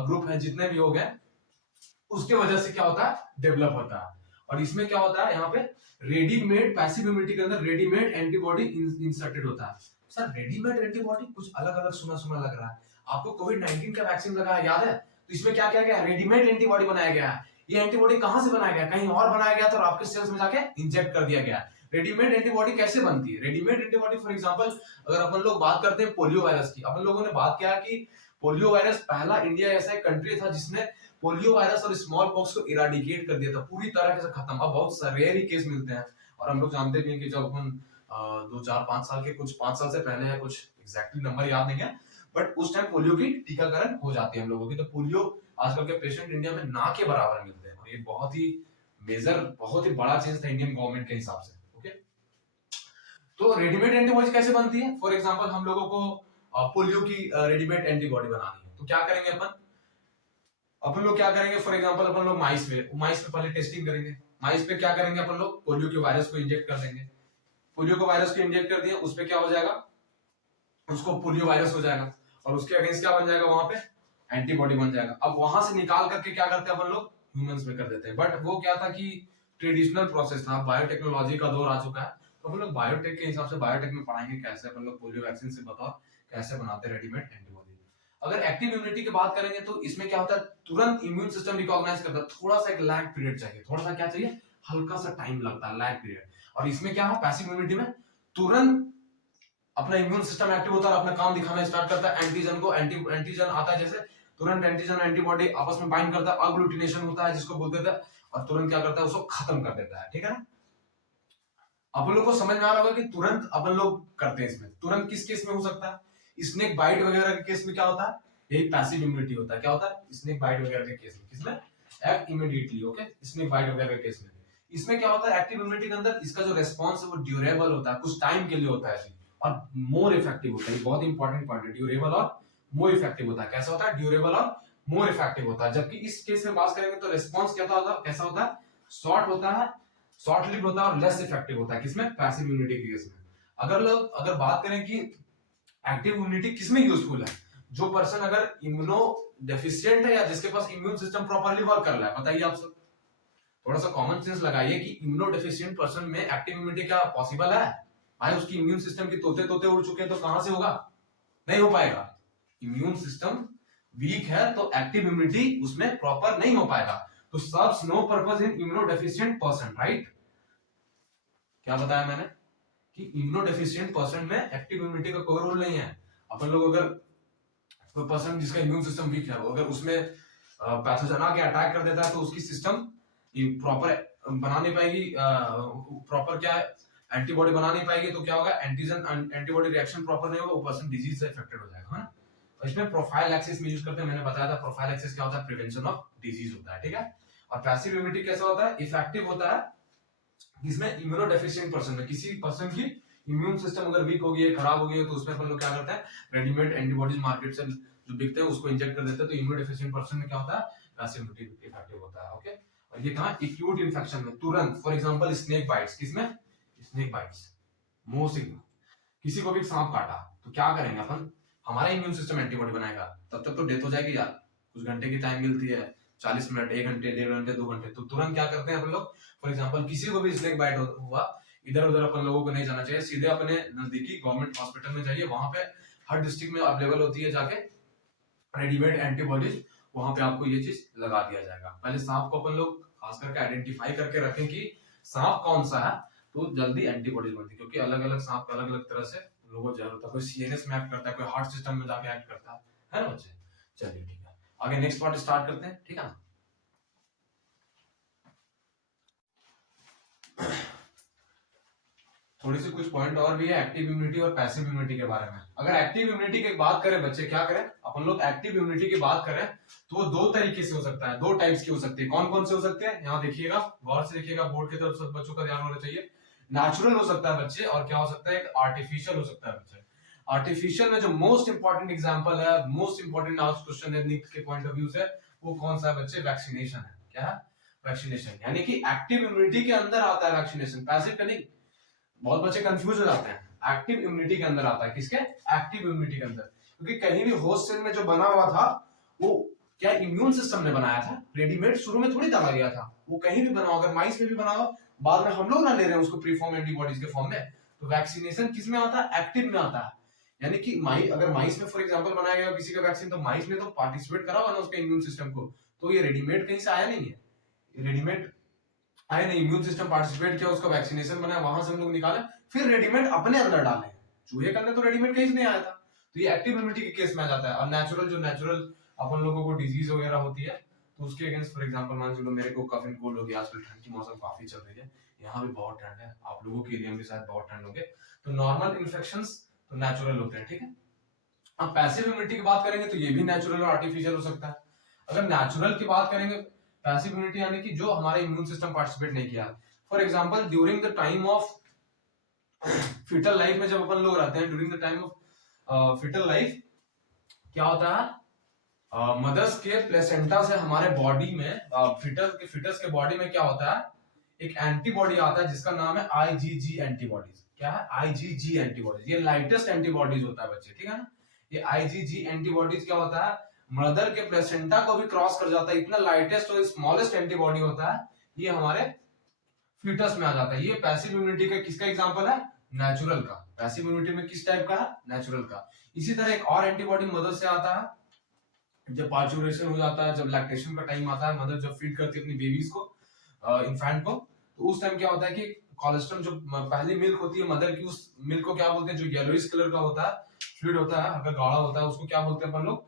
ग्रुप हैं, जितने भी हो गए, उसके वजह से क्या होता है, डेवलप होता है। और इसमें क्या होता है, यहाँ पे रेडीमेड, पैसिव इम्यूनिटी के अंदर रेडीमेड एंटीबॉडी इंसर्टेड होता है। सर रेडीमेड एंटीबॉडी कुछ अलग अलग सुना सुना लग रहा है। आपको कोविड-19 का वैक्सीन लगा है, याद है, तो इसमें क्या किया गया, रेडीमेड एंटीबॉडी बनाया गया है। ये एंटीबॉडी कहां से बनाया गया, कहीं और बनाया गया था और आपके सेल्स में जाके इंजेक्ट कर दिया गया। रेडीमेड एंटीबॉडी कैसे बनती है, रेडीमेड एंटीबॉडी फॉर एग्जांपल अगर अपन लोग बात करते हैं पोलियो वायरस की, अपन लोगों ने बात किया कि पोलियो वायरस, पहला इंडिया ऐसा एक कंट्री था जिसने पोलियो वायरस और स्मॉल पॉक्स को इराडिकेट कर दिया था, पूरी तरह से खत्म। अब बहुत रेयर ही केस मिलते हैं और हम लोग जानते भी हैं कि जब अपन 2 4 5 साल के, कुछ 5 साल से पहले है, कुछ एग्जैक्टली नंबर याद नहीं है, बट उस टाइम पोलियो की टीकाकरण हो जाती है हम लोगों की। तो पोलियो आजकल के पेशेंट इंडिया में ना के बराबर मिलते हैं, और ये बहुत ही मेजर, बहुत ही बड़ा चेंज था इंडियन गवर्नमेंट के हिसाब से। ओके, तो रेडीमेड एंटीबॉडीज कैसे बनती है? फॉर एग्जांपल हम लोगों को पोलियो की रेडीमेड एंटीबॉडी बनानी है, तो क्या करेंगे अपन लोग क्या करेंगे? फॉर एग्जांपल अपन लोग माइस पे पहले टेस्टिंग करेंगे। माइस पे क्या करेंगे? अपन लोग पोलियो के वायरस को इंजेक्ट कर देंगे। पोलियो को वायरस को इंजेक्ट कर दिया, उस पे क्या हो जाएगा? उसको पोलियो वायरस हो जाएगा, और उसके अगेंस्ट क्या बन जाएगा? वहां पे एंटीबॉडी बन जाएगा। अब वहां से निकाल करके क्या करते हैं अपन लोग? ह्यूमंस में कर देते हैं। बट वो क्या था कि ट्रेडिशनल प्रोसेस था, बायोटेक्नोलॉजी का दौर आ चुका है, तो अपन लोग बायोटेक के हिसाब से बायोटेक में पढ़ाएंगे कैसे अपन लोग पोलियो वैक्सीन से बताओ कैसे बनाते हैं रेडीमेड एंटीबॉडी। अगर एक्टिव इम्यूनिटी की बात करेंगे तो इसमें क्या होता है? तुरंत इम्यून सिस्टम रिकॉग्नाइज करता है, थोड़ा सा एक लैग पीरियड चाहिए, थोड़ा सा क्या चाहिए? हल्का सा टाइम लगता है, लैग पीरियड। और इसमें क्या है? पैसिव इम्यूनिटी में तुरंत अपना इम्यून सिस्टम एक्टिव होता है, अपना काम दिखाना स्टार्ट करता है। एंटीजन को एंटीजन आता है, जैसे तुरंत एंटीजन एंटीबॉडी आपस में बाइंड करता है, अग्लूटिनेशन होता है जिसको बोलते थे, और तुरंत क्या करता है? उसको खत्म कर देता है। ठीक है ना? अपन लोग को समझ में आ रहा होगा कि तुरंत अपन लोग करते हैं। इसमें तुरंत किस केस में हो सकता है? स्नेक बाइट वगैरह के केस में क्या होता है? यही पैसिव इम्यूनिटी होता है। क्या होता है? स्नेक बाइट वगैरह के केस में। किसमें? Act immediately. Okay, snake bite वगैरह के केस में। इसमें क्या होता है? एक्टिव इम्यूनिटी के अंदर इसका जो रेस्पॉन्स है वो ड्यूरेबल होता है, कुछ टाइम के लिए होता है, और मोर इफेक्टिव होता है। बहुत इंपॉर्टेंट पॉइंट है, ड्यूरेबल और मोर इफेक्टिव होता है। कैसा होता है? ड्यूरेबल और मोर इफेक्टिव होता है। जबकि इस केस में बात करेंगे तो रेस्पॉन्स कैसा होता है? शॉर्ट होता है, शॉर्ट लिव्ड होता है और लेस इफेक्टिव होता है। किसमें? पैसिव इम्यूनिटी के केस में। अगर बात करें कि एक्टिव इम्यूनिटी किसमें यूजफुल है, जो पर्सन अगर इम्यूनो डेफिशिएंट है या जिसके पास इम्यून सिस्टम प्रॉपर्ली वर्क कर रहा है। बताइए आप सब, थोड़ा सा कॉमन सेंस लगाइए कि इम्यूनो डेफिशिएंट पर्सन में एक्टिव इम्यूनिटी क्या पॉसिबल है? भाई उसकी इम्यून सिस्टम की तोते तोते उड़ चुके हैं, तो कहां से होगा? नहीं हो पाएगा। इम्यून सिस्टम वीक है तो एक्टिव इम्यूनिटी उसमें प्रॉपर नहीं हो पाएगा। तो serves no purpose in immunodeficient person, right? क्या बताया मैंने कि इम्यूनो डेफिशिएंट पर्सन में एक्टिव इम्यूनिटी का कोई रोल नहीं है। अपन लोग अगर कोई पर्सन जिसका इम्यून सिस्टम वीक है, अगर उसमें पैथोजन आके अटैक कर देता है, तो उसकी सिस्टम प्रॉपर बना नहीं पाएगी, प्रॉपर क्या एंटीबॉडी बना नहीं पाएगी, तो क्या होगा? एंटीजन एंटीबॉडी रिएक्शन प्रॉपर नहीं होगा, वो पर्सन डिजीज से अफेक्टेड हो जाएगा, है ना? और इसमें प्रोफाइल एक्सिस में यूज करते हैं, मैंने बताया था प्रोफाइल एक्सिस क्या होता है? प्रिवेंशन ऑफ डिजीज होता है। ठीक है? और पैसिव इम्यूनिटी कैसा होता है? इफेक्टिव होता है इसमें इम्यूनो डेफिशिएंट पर्सन में, किसी पर्सन की इम्यून सिस्टम अगर वीक हो गई है, खराब हो गई है, तो उसमें अपन लोग क्या करते हैं? रेडीमेड एंटीबॉडीज मार्केट से जो बिकते हैं उसको इंजेक्ट कर देते हैं। तो इम्यूनो डेफिशिएंट पर्सन में क्या होता है? पैसिव इम्यूनिटी इफेक्टिव होता है। ओके, और ये कहां? एक्यूट इन्फेक्शन में तुरंत। फॉर एग्जांपल स्नेक बाइट्स, किसमें? स्नेक बाइट्स, मोसिंग, किसी को भी सांप काटा तो क्या करेंगे अपन? हमारा इम्यून सिस्टम एंटीबॉडी बनाएगा, तब तक तो डेथ हो जाएगी यार, कुछ घंटे की टाइम मिलती है, 40 मिनट, 1 घंटे, 1.5 घंटे, 2 घंटे, तो तुरंत क्या करते हैं अपन लोग? फॉर एग्जांपल किसी को भी स्नेक बाइट हुआ, इधर उधर अपन लोगों को नहीं जाना चाहिए, सीधे अपने नजदीकी गवर्नमेंट हॉस्पिटल में जाइए, वहां पे हर डिस्ट्रिक्ट में अवेलेबल होती है, जाके रेडीमेड एंटीबॉडीज, वहां पे आपको ये चीज लगा दिया जाएगा। पहले सांप को अपन लोग खास करके आइडेंटिफाई करके रखें कि सांप कौन सा है, तो जल्दी एंटीबॉडीज बनती है, क्योंकि अलग अलग सांप अलग अलग तरह से लोगों को जरूरत होता है। कोई सीएनएस में एक्ट करता है, कोई हार्ट सिस्टम में जाके एक्ट करता है ना बच्चे? चलिए ठीक है, आगे नेक्स्ट पार्ट स्टार्ट करते हैं। ठीक है ना? थोड़ी सी कुछ पॉइंट और भी है एक्टिव इम्यूनिटी और पैसिव इम्यूनिटी के बारे में। अगर एक्टिव इम्यूनिटी की बात करें बच्चे, क्या करें अपन लोग? एक्टिव इम्यूनिटी की बात करें तो वो दो तरीके से हो सकता है, दो टाइप्स की हो सकती है। कौन कौन से हो सकते हैं? यहाँ देखिएगा, गौर से देखिएगा, बोर्ड की तरफ सब बच्चों का ध्यान होना चाहिए। नेचुरल हो सकता है बच्चे, और क्या हो सकता है? एक आर्टिफिशियल हो सकता है बच्चे। आर्टिफिशियल में जो मोस्ट इंपॉर्टेंट एग्जाम्पल है, मोस्ट इंपॉर्टेंट क्वेश्चन है नीट के पॉइंट ऑफ व्यू से, वो कौन सा है बच्चे? वैक्सीनेशन है। क्या है? वैक्सीनेशन, यानी कि एक्टिव इम्यूनिटी के अंदर आता है वैक्सीनेशन, पैसिव का नहीं। बहुत बच्चे कंफ्यूज हो जाते हैं। एक्टिव इम्यूनिटी के अंदर आता है, किसके? एक्टिव इम्यूनिटी के अंदर, क्योंकि कहीं भी होस्ट सेल में जो बना हुआ था वो क्या इम्यून सिस्टम ने बनाया था, रेडीमेड शुरू में थोड़ी डाला गया था। वो कहीं भी बना, अगर माइस में भी बना हो, बाद में हम लोग ना ले रहे हैं उसको प्रीफॉर्म एंटीबॉडीज के फॉर्म में। तो वैक्सीनेशन किस में आता है? एक्टिव में आता है। यानी कि अगर माइस में फॉर एग्जांपल बनाया गया किसी का वैक्सीन, तो माइस ने तो पार्टिसिपेट करा होगा ना उसके इम्यून सिस्टम को, तो ये रेडीमेड कहीं से आया नहीं है। रेडीमेड आया नहीं, इम्यून सिस्टम पार्टिसिपेट किया, उसका वैक्सीनेशन बनाया, वहां से हम लोग निकाले, फिर रेडीमेड अपने अंदर डाले। चूहे के अंदर तो रेडीमेड कहीं से नहीं आया था। तो ये एक्टिव इम्यूनिटी के केस में आ जाता है। और नेचुरल अपन लोगों को डिजीज वगैरह होती है, तो उसके अगेंस्ट फॉर एग्जांपल मान लो मेरे को कफ एंड कोल्ड हो गया, आजकल ठंड की मौसम काफी चल रही है, यहाँ भी बहुत ठंड है, आप लोगों के एरिया में भी शायद बहुत ठंड होंगे। तो नॉर्मल इन्फेक्शंस तो नेचुरल होते हैं, ठीक है। अब पैसिव इम्यूनिटी की बात करेंगे तो ये भी नेचुरल और आर्टिफिशियल हो सकता है। अगर नेचुरल की बात करेंगे, पैसिव इम्यूनिटी यानी कि जो हमारे इम्यून सिस्टम पार्टिसिपेट नहीं किया। For example during the time of fetal life में जब अपन लोग रहते हैं, during the time of fetal life क्या होता है, मदर्स के प्लेसेंटा से हमारे बॉडी में फिटस के बॉडी में क्या होता है, एक एंटीबॉडी आता है जिसका नाम है आईजीजी एंटीबॉडीज। क्या है, आईजीजी एंटीबॉडीज। ये लाइटेस्ट एंटीबॉडीज होता है बच्चे, ठीक है ना। ये आईजीजी एंटीबॉडीज क्या होता है, मदर के प्लेसेंटा को भी क्रॉस कर जाता है, इतना लाइटेस्ट और स्मॉलेस्ट एंटीबॉडी होता है, ये हमारे फीटस में आ जाता है। ये पैसिव इम्यूनिटी का किसका एग्जांपल है, नेचुरल का। पैसिव इम्यूनिटी में किस टाइप का है, नेचुरल का। इसी तरह एक और एंटीबॉडी मदर से आता है जब पार्चुरेशन हो जाता है, जब लैक्टेशन का टाइम आता है, मदर जब फीड करती है अपनी बेबीज को, इन्फेंट को, तो उस टाइम क्या होता है कि कोलेस्ट्रॉम जो पहली मिल्क होती है मदर की, उस मिल्क को क्या बोलते हैं, जो येलोइश कलर का होता है, फ्लूइड होता है, हल्का गाढ़ा होता है, उसको क्या बोलते हैं अपन लोग,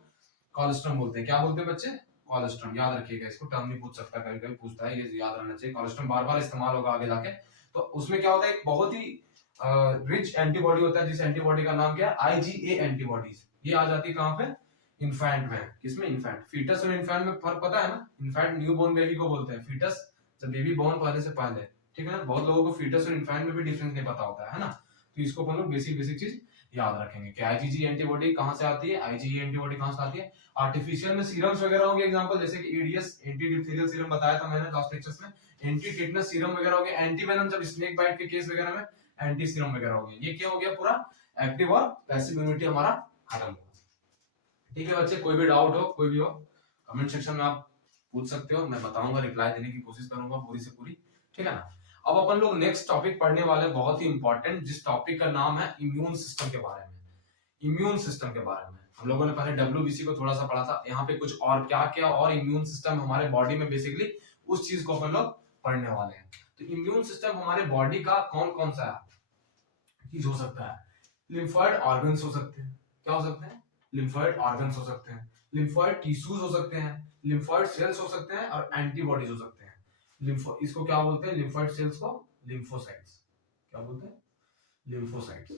कोलेस्ट्रॉम बोलते हैं। क्या बोलते हैं बच्चे, कोलेस्ट्रॉम। याद रखिएगा, इसको टर्म नहीं पूछ सकता, कभी कभी पूछता है, ये याद रहना चाहिए। कोलेस्ट्रॉम बार बार इस्तेमाल होगा आगे जाके। तो उसमें क्या होता है, एक बहुत ही रिच एंटीबॉडी होता है, जिस एंटीबॉडी का नाम क्या है, आईजीए एंटीबॉडीज। ये आ जाती है कहां पे, इन्फेंट में। किसमें, इन्फेंट। फीटस और इन्फेंट में फर्क पता है ना, इन्फेंट न्यू बोर्न बेबी को बोलते हैं, फीटस जब बेबी बोर्न पहले से पहले, ठीक है ना। बहुत लोगों को फीटस और इन्फेंट में भी डिफरेंस नहीं पता होता है ना। तो इसको अपन लोग बेसिक बेसिक चीज याद रखेंगे कि आईजीजी एंटीबॉडी कहां से आती है, आईजीई एंटीबॉडी कहां से आती है। आर्टिफिशियल में सीरम्स वगैरह होंगे एग्जांपल, जैसे कि एडीएस एंटी डिप्थीरियल सीरम बताया था मैंने लास्ट लेक्चर्स में, एंटी टेटनस सीरम वगैरह हो गया, एंटी वेनम जब स्नेक बाइट के केस वगैरह में एंटी सीरम वगैरह हो गया। ये क्या हो गया, पूरा एक्टिव और पैसिव इम्यूनिटी हमारा खत्म हो गया। ठीक है बच्चे, कोई भी डाउट हो, कोई भी हो, कमेंट सेक्शन में आप पूछ सकते हो, मैं बताऊंगा, रिप्लाई देने की कोशिश करूंगा पूरी से पूरी, ठीक है ना। अब अपन लोग नेक्स्ट टॉपिक पढ़ने वाले, बहुत ही इंपॉर्टेंट, जिस टॉपिक का नाम है इम्यून सिस्टम के बारे में। इम्यून सिस्टम के बारे में हम लोगों ने पहले डब्ल्यूबीसी को थोड़ा सा पढ़ा था, यहाँ पे कुछ और क्या क्या और इम्यून सिस्टम हमारे बॉडी में, बेसिकली उस चीज को अपन लोग पढ़ने वाले हैं। तो इम्यून सिस्टम हमारे बॉडी का कौन कौन सा चीज हो सकता है, लिम्फोइड ऑर्गन्स हो सकते हैं। क्या हो सकते हैं, लिम्फोइड ऑर्गन्स हो सकते हैं, लिम्फोइड टिश्यूज हो सकते हैं, लिम्फोइड सेल्स हो सकते हैं, और एंटीबॉडीज हो सकते हैं। इसको क्या बोलते हैं, लिम्फोइड सेल्स को लिम्फोसाइट्स। क्या बोलते हैं, लिम्फोसाइट्स।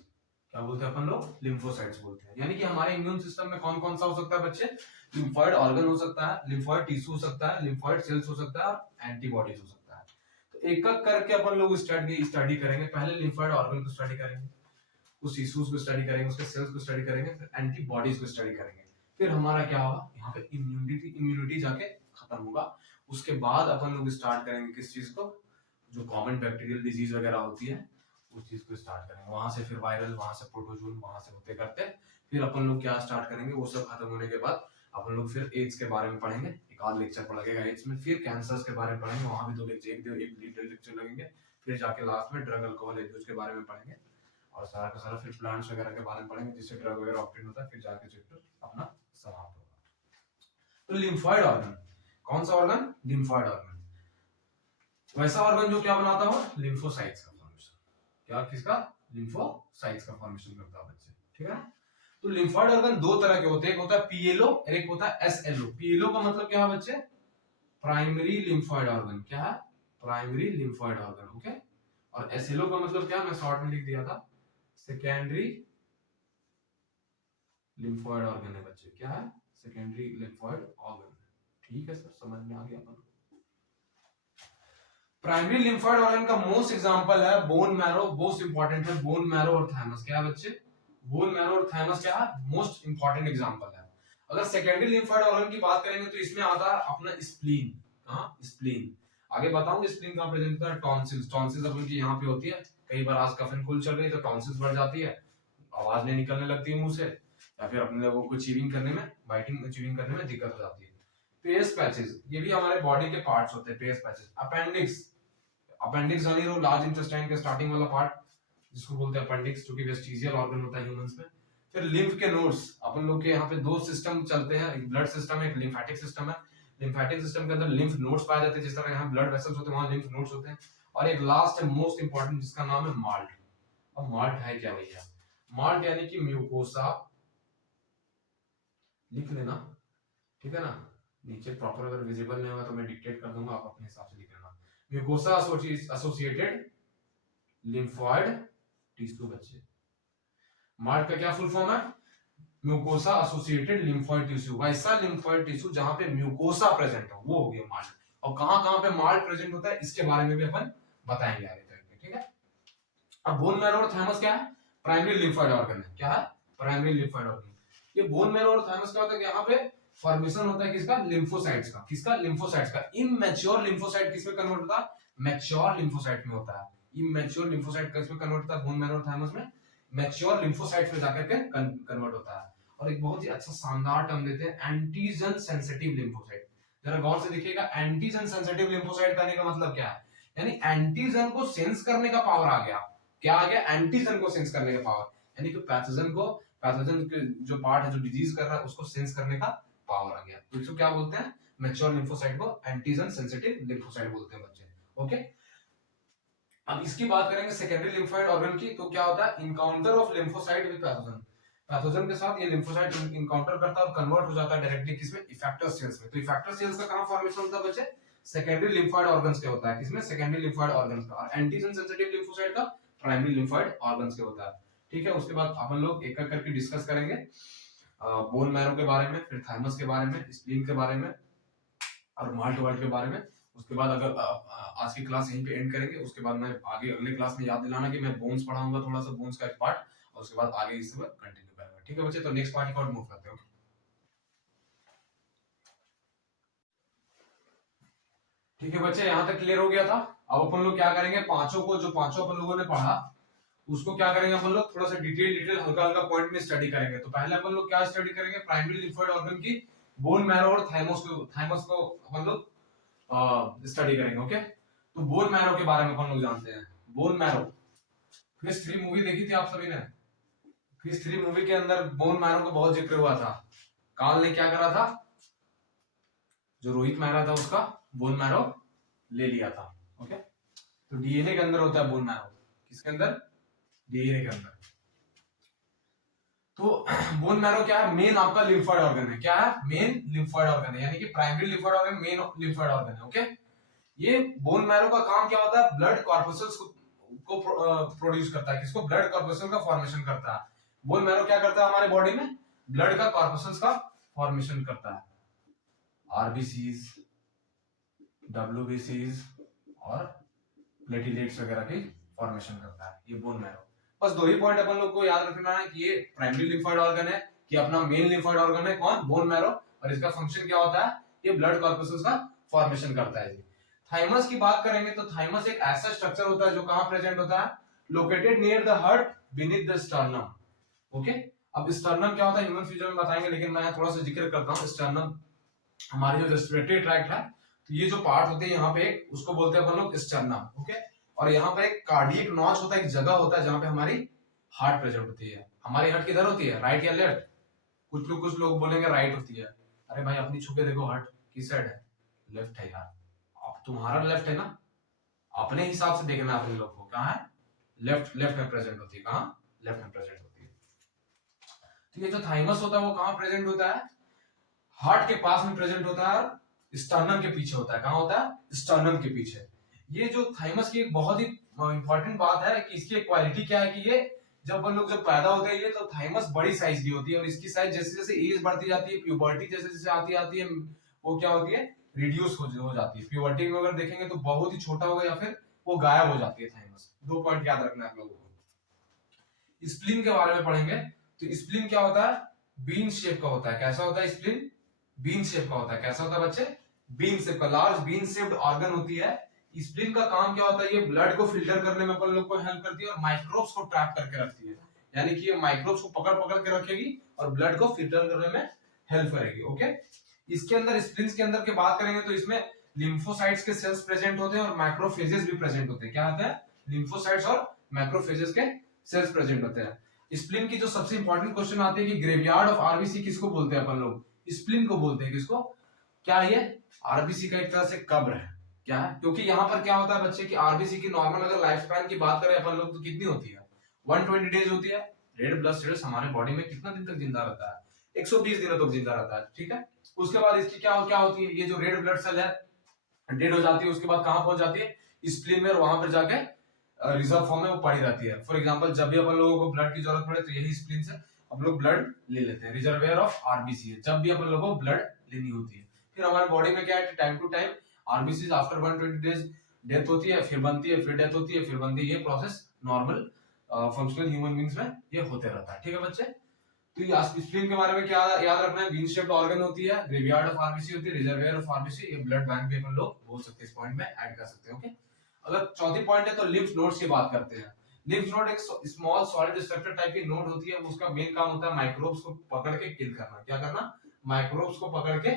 क्या बोलते हैं अपन लोग, लिम्फोसाइट्स बोलते हैं। यानी कि हमारे इम्यून सिस्टम में कौन कौन सा हो सकता है बच्चे, लिम्फोइड ऑर्गन हो सकता है, लिम्फोइड टिश्यू हो सकता है, लिम्फोइड सेल्स हो सकता है, और एंटीबॉडीज हो सकता है। तो एक एक करके अपन लोग स्टडी करेंगे। पहले लिम्फोइड ऑर्गन को स्टडी करेंगे, उस टिश्यूज को स्टडी करेंगे, उसके सेल्स को स्टडी करेंगे, फिर एंटीबॉडीज को स्टडी करेंगे। फिर हमारा क्या होगा, यहाँ पे इम्यूनिटी जाके खत्म होगा। उसके बाद अपन लोग स्टार्ट करेंगे किस चीज को, जो कॉमन बैक्टीरियल डिजीज वगैरह होती है उस चीज को स्टार्ट करेंगे। वहां से फिर वायरल, वहां से प्रोटोजोन, वहां से होते करते फिर अपन लोग क्या स्टार्ट करेंगे, वो सब खत्म होने के बाद अपन लोग फिर एड्स के बारे में पढ़ेंगे, एक आध लेक्चर पढ़ेगा एड्स में। फिर कैंसर्स के बारे में पढ़ेंगे, वहां भी दो लेक्चर, एक लेक्चर लगेंगे। फिर जाके लास्ट में ड्रग अल्कोहल एब्यूज के बारे में पढ़ेंगे, और सारा का सारा फिर प्लांट्स वगैरह के बारे में पढ़ेंगे, जिससे ड्रग वगैरह ऑप्टेन होता है। फिर जाके चैप्टर अपना समाप्त होगा। तो लिम्फोइड ऑर्गन, कौन सा ऑर्गन, लिम्फोइड ऑर्गन, वैसा ऑर्गन जो क्या बनाता हो, लिम्फोसाइट्स का फॉर्मेशन। क्या, किसका, लिम्फोसाइट्स का फॉर्मेशन करता है बच्चे, ठीक है। तो लिम्फोइड ऑर्गन दो तरह के होते हैं, एक होता है पीएलओ और एक होता है एसएलओ। पीएलओ का मतलब क्या है बच्चे, प्राइमरी लिम्फोइड ऑर्गन। क्या है, प्राइमरी लिम्फोइड ऑर्गन, ओके। और एसएलओ का मतलब क्या, मैं शॉर्ट में लिख दिया था, सेकेंडरी लिम्फोइड ऑर्गन है बच्चे। क्या है, सेकेंडरी लिम्फोइड ऑर्गन। ठीक है सर, समझ में आ गया अपन। प्राइमरी लिम्फोइड ऑर्गन का मोस्ट एग्जांपल है बोन मैरो, मोस्ट इंपॉर्टेंट है बोन मैरो और थाइमस। क्या है बच्चे, बोन मैरो और थाइमस क्या है, मोस्ट इंपॉर्टेंट एग्जांपल है। अगर सेकेंडरी लिम्फोइड ऑर्गन की बात करेंगे तो इसमें आता है अपना स्प्लीन। कहां, स्प्लीन। आगे बताऊंगा स्प्लीन कहां प्रेजेंट होता है, टॉन्सिल्स। टॉन्सिल्स अपन की यहाँ पे होती है, कई बार आज कफन खुल चल रही है तो टॉन्सिल्स बढ़ जाती है, आवाज नहीं निकलने लगती है मुंह से, या फिर अपने लोगों को च्यूइंग करने में, बाइटिंग च्यूइंग करने में दिक्कत हो जाती है। पेस पैचेस, ये भी हमारे बॉडी के पार्ट्स होते हैं, पेस पैचेस। अपेंडिक्स, अपेंडिक्स यानी वो लार्ज इंटेस्टाइन के स्टार्टिंग वाला पार्ट जिसको बोलते हैं अपेंडिक्स, जो कि वेस्टिजियल ऑर्गन होता है ह्यूमंस में। फिर लिम्फ के नोड्स, अपन लोग के यहाँ पे दो सिस्टम चलते हैं, एक ब्लड सिस्टम है, एक लिम्फेटिक सिस्टम है। लिम्फेटिक सिस्टम के अंदर लिम्फ नोड्स पाए जाते हैं, जिस तरह यहाँ ब्लड वेसल्स होते हैं वहां लिम्फ नोड्स होते हैं। और एक लास्ट है मोस्ट इंपॉर्टेंट, जिसका नाम है माल्ट। अब माल्ट है क्या भैया, माल्ट यानी कि म्यूकोसा, लिख लेना, ठीक है ना। नीचे प्रॉपर अगर विजिबल नहीं होगा तो मैं डिक्टेट कर दूंगा, आप अपने हिसाब से लिख लेना। म्यूकोसा एसोसिएटेड लिम्फोइड टिश्यू बच्चे। मार्ट का क्या फुल फॉर्म है? Mucosa associated lymphoid tissue. वैसा लिम्फोइड टिश्यू जहां पे म्यूकोसा प्रेजेंट हो वो हो गया मार्ट। और कहां पे मार्ट प्रेजेंट होता है इसके बारे में भी अपन बताएंगे आगे तक, ठीक है। अब बोन मैरो और थाइमस क्या है? प्राइमरी लिम्फोइड ऑर्गन है। क्या है? Primary lymphoid organ. ये बोन मैरो और थाइमस क्या होता है? यहाँ पे फॉर्मेशन होता है किसका? लिम्फोसाइट्स का। किसका? लिम्फोसाइट्स का। इमैच्योर लिम्फोसाइट किसमें कन्वर्ट होता है? मैच्योर लिम्फोसाइट में होता है। इमैच्योर लिम्फोसाइट किसमें कन्वर्ट होता है? बोन मैरो और थाइमस में मैच्योर लिम्फोसाइट में जाकर के कन्वर्ट होता है। और एक बहुत ही अच्छा शानदार टर्म देते हैं, एंटीजन सेंसिटिव लिम्फोसाइट। जरा गौर से देखिएगा, एंटीजन सेंसिटिव लिम्फोसाइट कहने का मतलब क्या है? यानी एंटीजन को सेंस करने का पावर आ गया। क्या आ गया? एंटीजन को सेंस करने का पावर, यानी कि पैथोजन के जो पार्ट है जो डिजीज कर रहा है उसको सेंस करने का पावर आ गया। तो इसको क्या बोलते हैं? मैच्योर लिम्फोसाइट को एंटीजन सेंसिटिव लिम्फोसाइट बोलते हैं बच्चे। ओके, अब इसकी बात करेंगे सेकेंडरी लिम्फोइड ऑर्गन की। तो क्या होता है? Encounter of lymphocyte with pathogen. Pathogen के साथ ये लिम्फोसाइट इनकाउंटर करता है और कन्वर्ट हो जाता है डायरेक्टली किसमें? इफेक्टर सेल्स में। तो इफेक्टर सेल्स का कहां फॉर्मेशन होता है बच्चे? सेकेंडरी लिम्फोइड ऑर्गन्स के होता है। किसमें? सेकेंडरी लिम्फोइड ऑर्गन्स का। और एंटीजन सेंसिटिव लिम्फोसाइट का प्राइमरी लिम्फोइड ऑर्गन्स के होता है। ठीक है, उसके बाद अपन लोग एक एक करके डिस्कस करेंगे बोन मैरो के बारे में, फिर थाइमस के बारे में, स्प्लीन के बारे में और माल्ट वाल्ट के बारे में। उसके बाद अगर आज की क्लास यहीं पे एंड करेंगे, उसके बाद मैं आगे अगले क्लास में याद दिलाना कि मैं बोन्स पढ़ाऊंगा, थोड़ा सा बोन्स का एक पार्ट, और उसके बाद आगे इस पर कंटिन्यू करेंगे। ठीक है बच्चे, तो नेक्स्ट पार्ट को मूव करते हैं। ठीक है बच्चे, यहाँ तक क्लियर हो गया था। अब अपन लोग क्या करेंगे? पांचों अपन लोगों ने पढ़ा उसको क्या करेंगे अपन लोग? थोड़ा सा डिटेल हल्का हल्का पॉइंट में स्टडी करेंगे। तो पहले अपन लोग क्या स्टडी करेंगे? प्राइमरी लिम्फोइड ऑर्गन की बोन मैरो और थाइमस को अपन लोग स्टडी करेंगे। ओके, तो बोन मैरो के बारे में अपन लोग जानते हैं। बोन मैरो, क्रिस 3 मूवी देखी थी आप सभी ने? क्रिस 3 मूवी के अंदर बोन मैरो का बहुत जिक्र हुआ था। काल ने क्या करा था? जो रोहित मेहरा था उसका बोन मैरो ले लिया था। ओके, तो डीएनए के अंदर होता है बोन मैरो। किसके अंदर? डीएनए के अंदर। तो बोन मैरो क्या है? मेन आपका लिम्फोइड ऑर्गन है। क्या है? मेन लिम्फोइड ऑर्गन है, यानी कि primary lymphoid organ, main lymphoid organ है। ओके, ये बोन मैरो का काम क्या होता है? ब्लड कॉर्पस्कल्स को प्रोड्यूस करता है। किसको? ब्लड कॉर्पस्कल का फॉर्मेशन करता है। बोन मैरो क्या करता है हमारे बॉडी में? ब्लड का कॉर्पस्कल्स का फॉर्मेशन करता है। आरबीसीज, डब्ल्यूबीसीज और प्लेटलेट्स वगैरह की फॉर्मेशन करता है ये बोन मैरो। बस दो ही पॉइंट अपन लोग को याद रखना है कि ये प्राइमरी लिम्फोइड ऑर्गन है, कि अपना मेन लिम्फोइड ऑर्गन है। कौन? Bone marrow. और इसका फंक्शन क्या होता है? ये ब्लड कॉर्पस्कल्स का फॉर्मेशन करता है। थाइमस की बात करेंगे तो थाइमस एक ऐसा स्ट्रक्चर होता है जो कहां प्रेजेंट होता है? Located near the heart beneath the sternum. Okay, अब स्टर्नम क्या होता है ह्यूमन फ्यूचर में बताएंगे, लेकिन मैं थोड़ा सा जिक्र करता हूं। स्टर्नम हमारी जो रेस्पिरेटरी ट्रैक्ट है, तो ये जो पार्ट होते हैं यहाँ पे, उसको बोलते हैं अपन लोग स्टर्नम। ओके, और यहाँ पे एक कार्डियक नॉच होता है, एक जगह होता है जहां पे हमारी हार्ट प्रेजेंट होती है। हमारी हार्ट किधर होती है? राइट या लेफ्ट? कुछ लोग बोलेंगे राइट होती है। अरे भाई अपनी छू के देखो, हार्ट किस साइड है? लेफ्ट है यार। अब तुम्हारा लेफ्ट है ना, अपने हिसाब से देखना अपने लोग को। कहाँ है? लेफ्ट में प्रेजेंट होती है। कहाँ? लेफ्ट में प्रेजेंट होती है। तो ये जो थाइमस होता है वो कहाँ प्रेजेंट होता है? हार्ट के पास में प्रेजेंट होता है, स्टर्नम के पीछे होता है। कहाँ होता है? स्टर्नम के पीछे। ये जो थाइमस की एक बहुत ही इंपॉर्टेंट बात है कि इसकी क्वालिटी क्या है कि ये जब अपन लोग जब पैदा होते हैं ये तो थाइमस बड़ी साइज की होती है, और इसकी साइज जैसे जैसे एज बढ़ती जाती है, प्यूबर्टी जैसे जैसे आती है वो क्या होती है? रिड्यूस हो जाती है। प्यूबर्टी में अगर देखेंगे तो बहुत ही छोटा होगा या फिर वो गायब हो जाती है थाइमस। दो पॉइंट याद रखना है आप लोगों को। स्प्लीन के बारे में पढ़ेंगे तो स्प्लीन क्या होता है? बीन शेप का होता है। कैसा होता है स्प्लीन? बीन शेप का होता है। कैसा होता है बच्चे? बीन शेप का। लार्ज बीन शेप्ड ऑर्गन होती है। स्प्लीन का काम क्या होता है? ये ब्लड को फिल्टर करने में अपन लोग को हेल्प करती है और माइक्रोब्स को ट्रैप करके रखती है, यानी कि ये माइक्रोब्स को पकड़ के रखेगी और ब्लड को फिल्टर करने में हेल्प करेगी। ओके, इसके अंदर स्प्लीन्स के अंदर की बात करेंगे तो इसमें लिम्फोसाइट्स के सेल्स प्रेजेंट होते हैं और मैक्रोफेजेस भी प्रेजेंट होते हैं। क्या होते हैं? लिम्फोसाइट्स और मैक्रोफेजेस के सेल्स प्रेजेंट होते हैं। स्प्लीन की जो सबसे इंपॉर्टेंट क्वेश्चन आती है कि ग्रेवयार्ड ऑफ आरबीसी किसको बोलते हैं अपन लोग? स्प्लीन को बोलते हैं। किसको? क्या ये आरबीसी का एक तरह से कब्र है। क्या है? क्योंकि यहाँ पर क्या होता है बच्चे की आरबीसी की नॉर्मल अगर लाइफ स्पैन की बात करें अपन लोग तो कितनी होती है? 120 डेज होती है। रेड ब्लड सेल्स हमारे बॉडी में कितना दिन तक जिंदा रहता है? 120 दिनों तक जिंदा रहता है। ठीक है, उसके बाद इसकी क्या होती है? ये जो रेड ब्लड सेल है डेड हो जाती है, उसके बाद कहां पहुंच जाती है? स्प्लीन में, वहां पर जाके रिजर्व फॉर्म में वो पड़ी रहती है। फॉर एग्जांपल जब भी अपन लोगों को ब्लड की जरूरत पड़े तो यही स्प्लीन से हम लोग ब्लड ले लेते हैं। रिजर्वेयर ऑफ आरबीसी है जब भी अपन लोगों को ब्लड लेनी होती है। फिर हमारे बॉडी में क्या है, time to time RBC after 120 days death होती है, फिर बनती है, फिर डेथ होती है, फिर बनती है। ये process normal functional human beings में ये होते रहता है। ठीक है बच्चे, तो ये स्प्लीन के बारे में क्या याद रखना है, बीन शेप्ड ऑर्गन होती है, ग्रेवयार्ड ऑफ आरबीसी होती है, रिजर्वेयर ऑफ आरबीसी, ये ब्लड बैंक भी अपन लोग बोल सकते हैं, इस पॉइंट में ऐड कर सकते हैं। ओके, अगर चौथी पॉइंट है तो लिम्फ नोड्स की बात करते हैं। लिम्फ नोड एक स्मॉल सॉलिड स्ट्रक्चर टाइप की नोड होती है, उसका मेन काम होता है माइक्रोब्स को पकड़ के किल करना। क्या करना, माइक्रोब्स को पकड़ के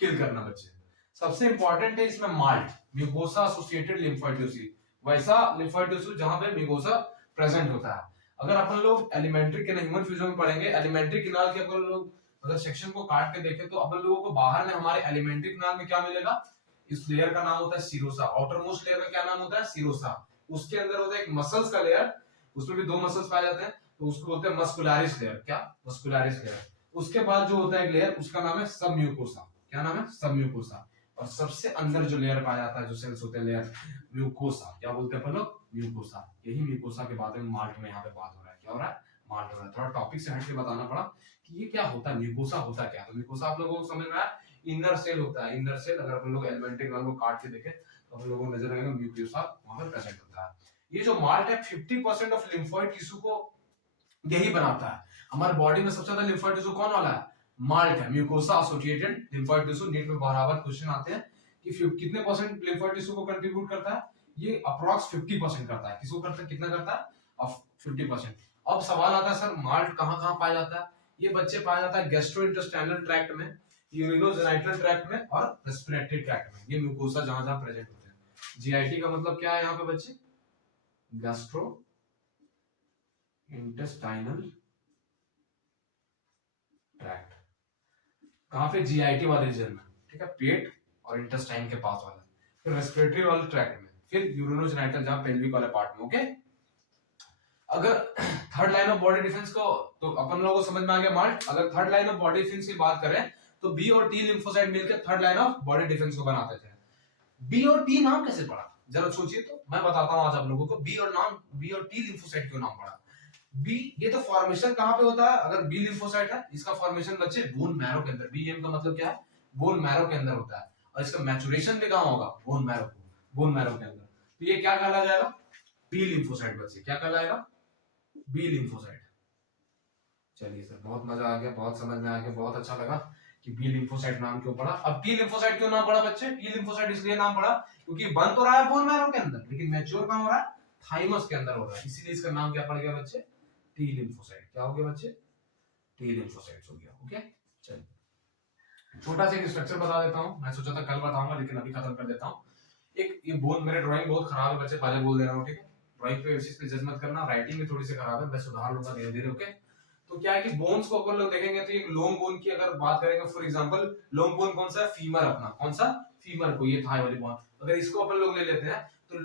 किल करना बच्चे। सबसे इंपॉर्टेंट है इसमें malt, mucosa associated lymphoid tissue, वैसा लिम्फोइड टिश्यू जहां पे म्यूकोसा प्रेजेंट होता है। अगर अपन लोग एलिमेंट्री के ह्यूमन फिजियोलॉजी में पढ़ेंगे, एलिमेंट्री किनाल के अपन लोग अगर सेक्शन को काट के देखें तो अपन लोगों को बाहर में हमारे एलिमेंट्री किनाल में क्या मिलेगा, इस लेयर का नाम होता है सीरोसा। आउटर मोस्ट लेयर का क्या नाम होता है, सीरोसा। उसके अंदर होता है एक मसल्स का लेयर, उसमें भी 2 मसल्स पाए जाते हैं, तो उसको बोलते हैं मस्कुलरिस लेयर। क्या, मस्कुलरिस लेयर। उसके बाद जो होता है एक लेयर, उसका नाम है सबम्यूकोसा। क्या नाम है, सबम्यूकोसा। और सबसे अंदर जो लेयर पाया जाता है, जो सेल्स होते हैं लेयर, म्यूकोसा। क्या बोलते हैं अपन लोग, म्यूकोसा। यही म्यूकोसा के बारे में माल्ट में यहाँ पे बात हो रहा है। क्या हो रहा है, माल्ट हो रहा है। थोड़ा टॉपिक से हट के बताना पड़ा कि ये क्या होता है, म्यूकोसा होता क्या है। तो म्यूकोसा आप लोगों को समझ में आया, इनर सेल होता है। इनर सेल अगर अपन लोग एलिमेंट्री किनाल को काट के देखें तो अपन लोगों को नजर आएगा म्यूकोसा वहां पर प्रेजेंट होता है। ये जो माल्ट है 50% ऑफ लिम्फोइड टिश्यू को यही बनाता है। हमारे बॉडी में सबसे ज्यादा लिम्फोइड टिश्यू कौन वाला है, माल्ट है, mucosa associated lymphoid tissue. NEET में बराबर क्वेश्चन आते हैं कि कितने परसेंट लिम्फोइड टिश्यू को कंट्रीब्यूट करता है, ये अप्रॉक्स 50% करता है। किसको करता है, कितना करता है, 50%। अब सवाल आता है सर माल्ट कहां-कहां पाया जाता है। ये बच्चे पाया जाता है गैस्ट्रोइंटेस्टाइनल ट्रैक्ट में, यूरिनोजेनाइटल ट्रैक्ट में और रेस्पिरेटरी ट्रैक्ट में। ये म्यूकोसा जहां-जहां प्रेजेंट होते हैं। जीआईटी का मतलब क्या है यहाँ पे बच्चे, गैस्ट्रो इंटेस्टाइनल ट्रैक्ट। कहां पे, जीआईटी वाले रीजन में। ठीक है, पेट और इंटेस्टाइन के पास वाला। फिर रेस्पिरेटरी वाले ट्रैक्ट में, फिर यूरिनोजेनाइटल जहां पेल्विक वाले पार्ट में। ओके, अगर third line of body defence को तो अपन लोगों को समझ में आ गया माल्ट। अगर third line of body defence की बात करें तो बी और टी लिम्फोसाइट मिलकर third line of body defence को बनाते थे। बी और टी नाम कैसे पड़ा, जरा सोचिए तो। मैं बताता हूं आज आप लोगों को बी और टी लिम्फोसाइट क्यों नाम पड़ा। बी, ये तो फॉर्मेशन कहां पे होता है, अगर बी लिम्फोसाइट है इसका फॉर्मेशन बच्चे बोन मैरो के अंदर। बी एम का मतलब क्या है, बोन मैरो के अंदर होता है। और इसका मैचुरेशन भी कहां होगा, बोन मैरो के अंदर। तो ये क्या कहला जाएगा, बी लिम्फोसाइट बच्चे। क्या कहलाएगा, बी लिम्फोसाइट। चलिए सर, बहुत मजा आ गया, बहुत समझ में आ गया, बहुत अच्छा लगा कि बी लिम्फोसाइट नाम क्यों पड़ा। अब टी लिम्फोसाइट क्यों नाम पड़ा बच्चे, टी लिम्फोसाइट इसलिए नाम पड़ा क्योंकि बन तो रहा है बोन मैरो के अंदर, लेकिन मैच्योर कहां हो रहा है, थाइमस के अंदर हो रहा है। इसीलिए इसका नाम क्या पड़ गया बच्चे, टी लिम्फोसाइट। क्या हो गया बच्चे, टी लिम्फोसाइट हो गया। ओके, चलिए छोटा सा एक स्ट्रक्चर बता देता हूं। मैं सोचा था कल बताऊंगा लेकिन अभी खत्म कर देता हूं। एक ये बोन, मेरे ड्राइंग बहुत खराब है बच्चे, पहले बोल दे रहा हूं। ठीक है, ड्राइंग पे इस पे जज मत करना, राइटिंग भी थोड़ी सी खराब है, मैं सुधार लूंगा धीरे धीरे। ओके, तो क्या है कि बोन्स को अपन लोग देखेंगे तो एक लॉन्ग बोन की अगर बात करेंगे, फॉर एग्जांपल लॉन्ग बोन कौन सा है, फीमर अपना। कौन सा, फीमर को, ये थाई वाली बोन। अगर इसको अपन लोग ले लेते हैं तो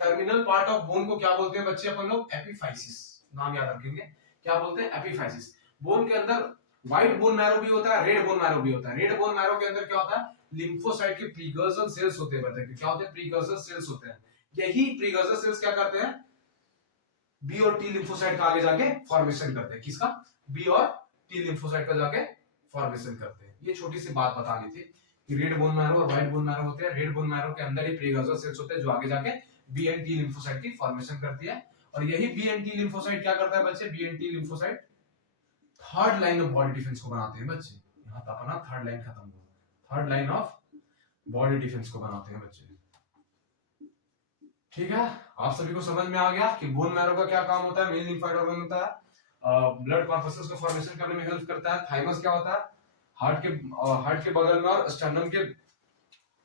टर्मिनल पार्ट ऑफ बोन को क्या बोलते हैं बच्चे अपन लोग, एपिफाइसिस। नाम याद रखेंगे, क्या बोलते हैं, एपिफाइसिस। बोन के अंदर व्हाइट बोन मैरो भी होता है, रेड बोन मैरो भी होता है। रेड बोन मैरो के अंदर क्या होता है, लिम्फोसाइट के प्रीकर्सर सेल्स होते हैं। बताइए क्या होते हैं, प्रीकर्सर सेल्स होते हैं। यही प्रीकर्सर सेल्स क्या करते हैं, बी और टी लिम्फोसाइट का आगे जाके फॉर्मेशन करते हैं। किसका, बी और टी लिम्फोसाइट का जाके फॉर्मेशन करते हैं। ये छोटी सी बात बतानी थी कि रेड बोन मैरो और व्हाइट बोन मैरो होते हैं। रेड बोन मैरो के अंदर ही प्रीकर्सर सेल्स होते हैं जो आगे जाके बी एंड टी लिम्फोसाइट की फॉर्मेशन करती है। और यही बी एंड टी लिम्फोसाइट क्या करता है बच्चे, B and T lymphocyte third line of body defence को बनाते हैं बच्चे। यहां तक अपना थर्ड लाइन खत्म हुआ, third line of body defence को बनाते हैं बच्चे। ठीक है, आप सभी को समझ में आ गया कि बोन मैरो का क्या काम होता है, मेन लिम्फोइड ऑर्गन होता है, ब्लड कॉर्पसेस को फॉर्मेशन करने में हेल्प करता है। थाइमस क्या होता है, हार्ट के बगल में और स्टर्नम के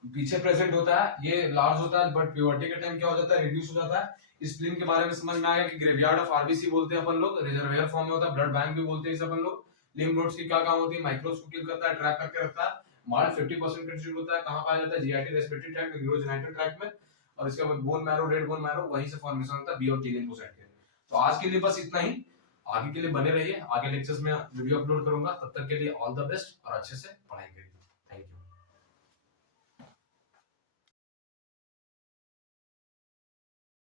पीछे प्रेजेंट होता है। ये लार्ज होता है बट प्यूबर्टी के टाइम क्या हो जाता है, रिड्यूस हो जाता है। स्प्लीन के बारे में समझ में आया कि ग्रेवयार्ड ऑफ आरबीसी बोलते हैं अपन लोग, रिजर्वेयर फॉर्म में होता है, ब्लड बैंक भी बोलते हैं इसे अपन लोग। लिम्फ नोड्स की क्या काम होती है, माइक्रोब्स को किल करता है, ट्रैक करके रखता है। माल्ट 50% कंट्रीब्यूट होता है, कहां पाया जाता है, जीआईटी रेस्पिरेटरी ट्रैक्ट में, यूरोजेनाइटल ट्रैक्ट में। और इसके बाद bone marrow, red bone marrow, वहीं से फॉर्मेशन होता है बी और टी लिम्फोसाइट के। तो आज के लिए बस इतना ही, आगे के लिए बने रहिए, आगे लेक्चर्स में वीडियो अपलोड करूंगा। तब तक के लिए ऑल द बेस्ट और अच्छे से पढ़ाई